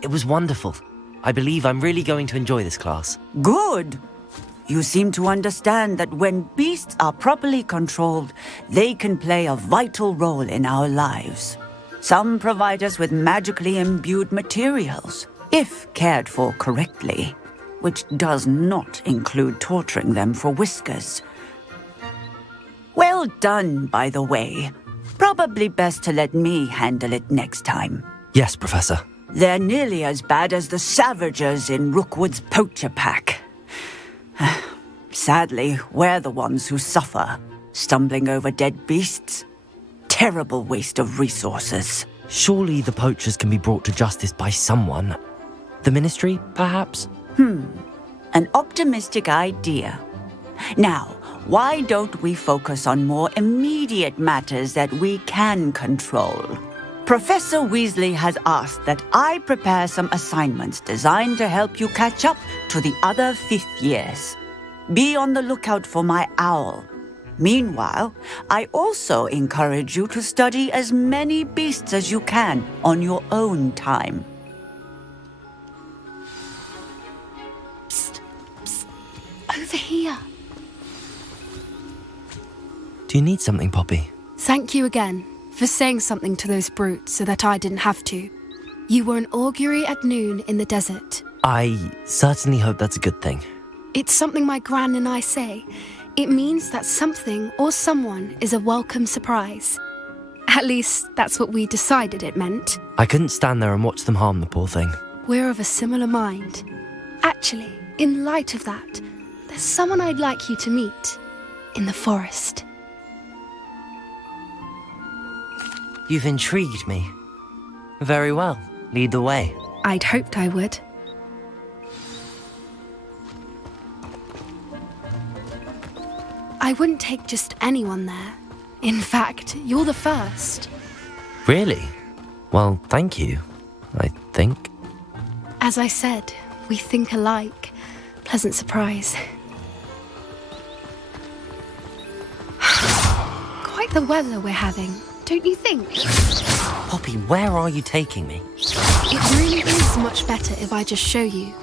It was wonderful. I believe I'm really going to enjoy this class. Good. You seem to understand that when beasts are properly controlled, they can play a vital role in our lives. Some provide us with magically imbued materials, if cared for correctly, which does not include torturing them for whiskers. Well done, by the way. Probably best to let me handle it next time. Yes, Professor. They're nearly as bad as the Savagers in Rookwood's poacher pack. Sadly, we're the ones who suffer, stumbling over dead beasts. Terrible waste of resources. Surely the poachers can be brought to justice by someone. The Ministry, perhaps? An optimistic idea. Now, why don't we focus on more immediate matters that we can control? Professor Weasley has asked that I prepare some assignments designed to help you catch up to the other fifth years. Be on the lookout for my owl. Meanwhile, I also encourage you to study as many beasts as you can on your own time. Psst, psst, over here. Do you need something, Poppy? Thank you again for saying something to those brutes so that I didn't have to. You were an augury at noon in the desert. I certainly hope that's a good thing. It's something my gran and I say. It means that something or someone is a welcome surprise. At least, that's what we decided it meant. I couldn't stand there and watch them harm the poor thing. We're of a similar mind. Actually, in light of that, there's someone I'd like you to meet in the forest. You've intrigued me. Very well. Lead the way. I'd hoped I would. I wouldn't take just anyone there. In fact, you're the first. Really? Well, thank you, I think. As I said, we think alike. Pleasant surprise. Quite the weather we're having, don't you think? Poppy, where are you taking me? It really is much better if I just show you.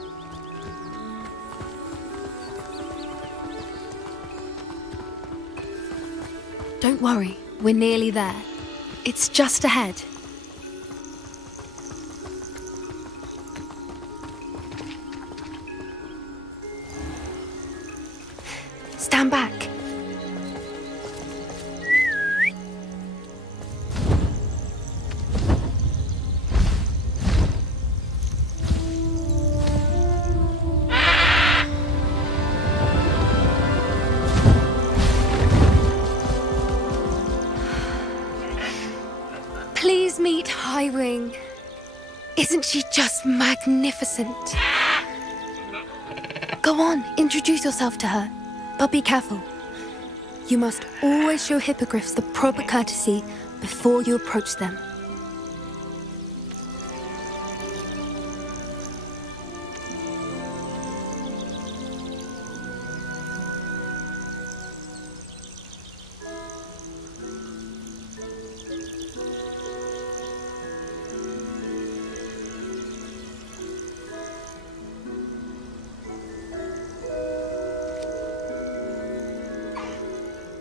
Don't worry, we're nearly there. It's just ahead. Stand back. Please meet Highwing. Isn't she just magnificent? Go on, introduce yourself to her. But be careful. You must always show hippogriffs the proper courtesy before you approach them.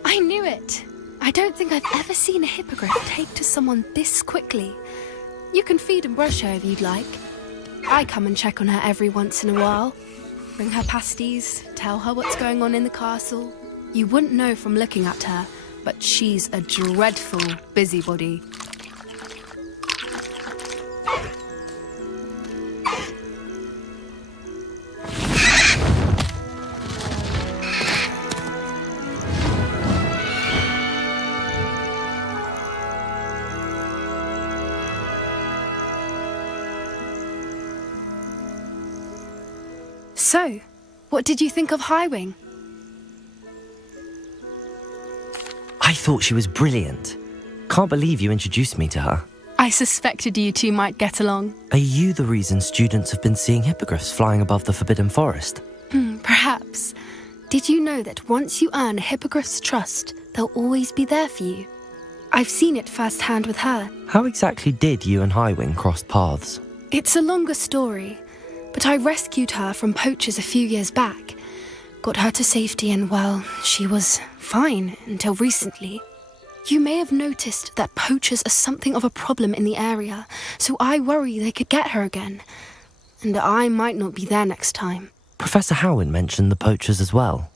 I knew it! I don't think I've ever seen a hippogriff take to someone this quickly. You can feed and brush her if you'd like. I come and check on her every once in a while. Bring her pasties, tell her what's going on in the castle. You wouldn't know from looking at her, but she's a dreadful busybody. So, what did you think of Highwing? I thought she was brilliant. Can't believe you introduced me to her. I suspected you two might get along. Are you the reason students have been seeing hippogriffs flying above the Forbidden Forest? Perhaps. Did you know that once you earn a hippogriff's trust, they'll always be there for you? I've seen it firsthand with her. How exactly did you and Highwing cross paths? It's a longer story, but I rescued her from poachers a few years back. Got her to safety and, well, she was fine until recently. You may have noticed that poachers are something of a problem in the area, so I worry they could get her again. And I might not be there next time. Professor Howin mentioned the poachers as well.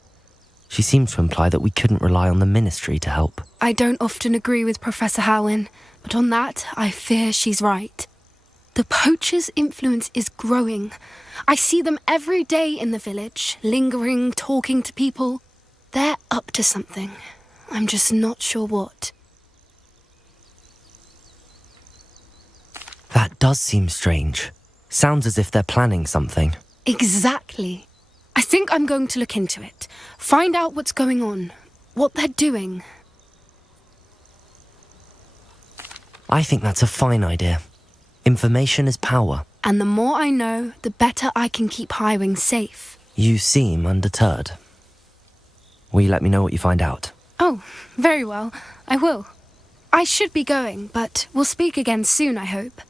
She seemed to imply that we couldn't rely on the ministry to help. I don't often agree with Professor Howin, but on that, I fear she's right. The poachers' influence is growing. I see them every day in the village, lingering, talking to people. They're up to something. I'm just not sure what. That does seem strange. Sounds as if they're planning something. Exactly. I think I'm going to look into it. Find out what's going on. what they're doing. I think that's a fine idea. Information is power. And the more I know, the better I can keep Highwing safe. You seem undeterred. Will you let me know what you find out? Oh, very well. I will. I should be going, but we'll speak again soon, I hope.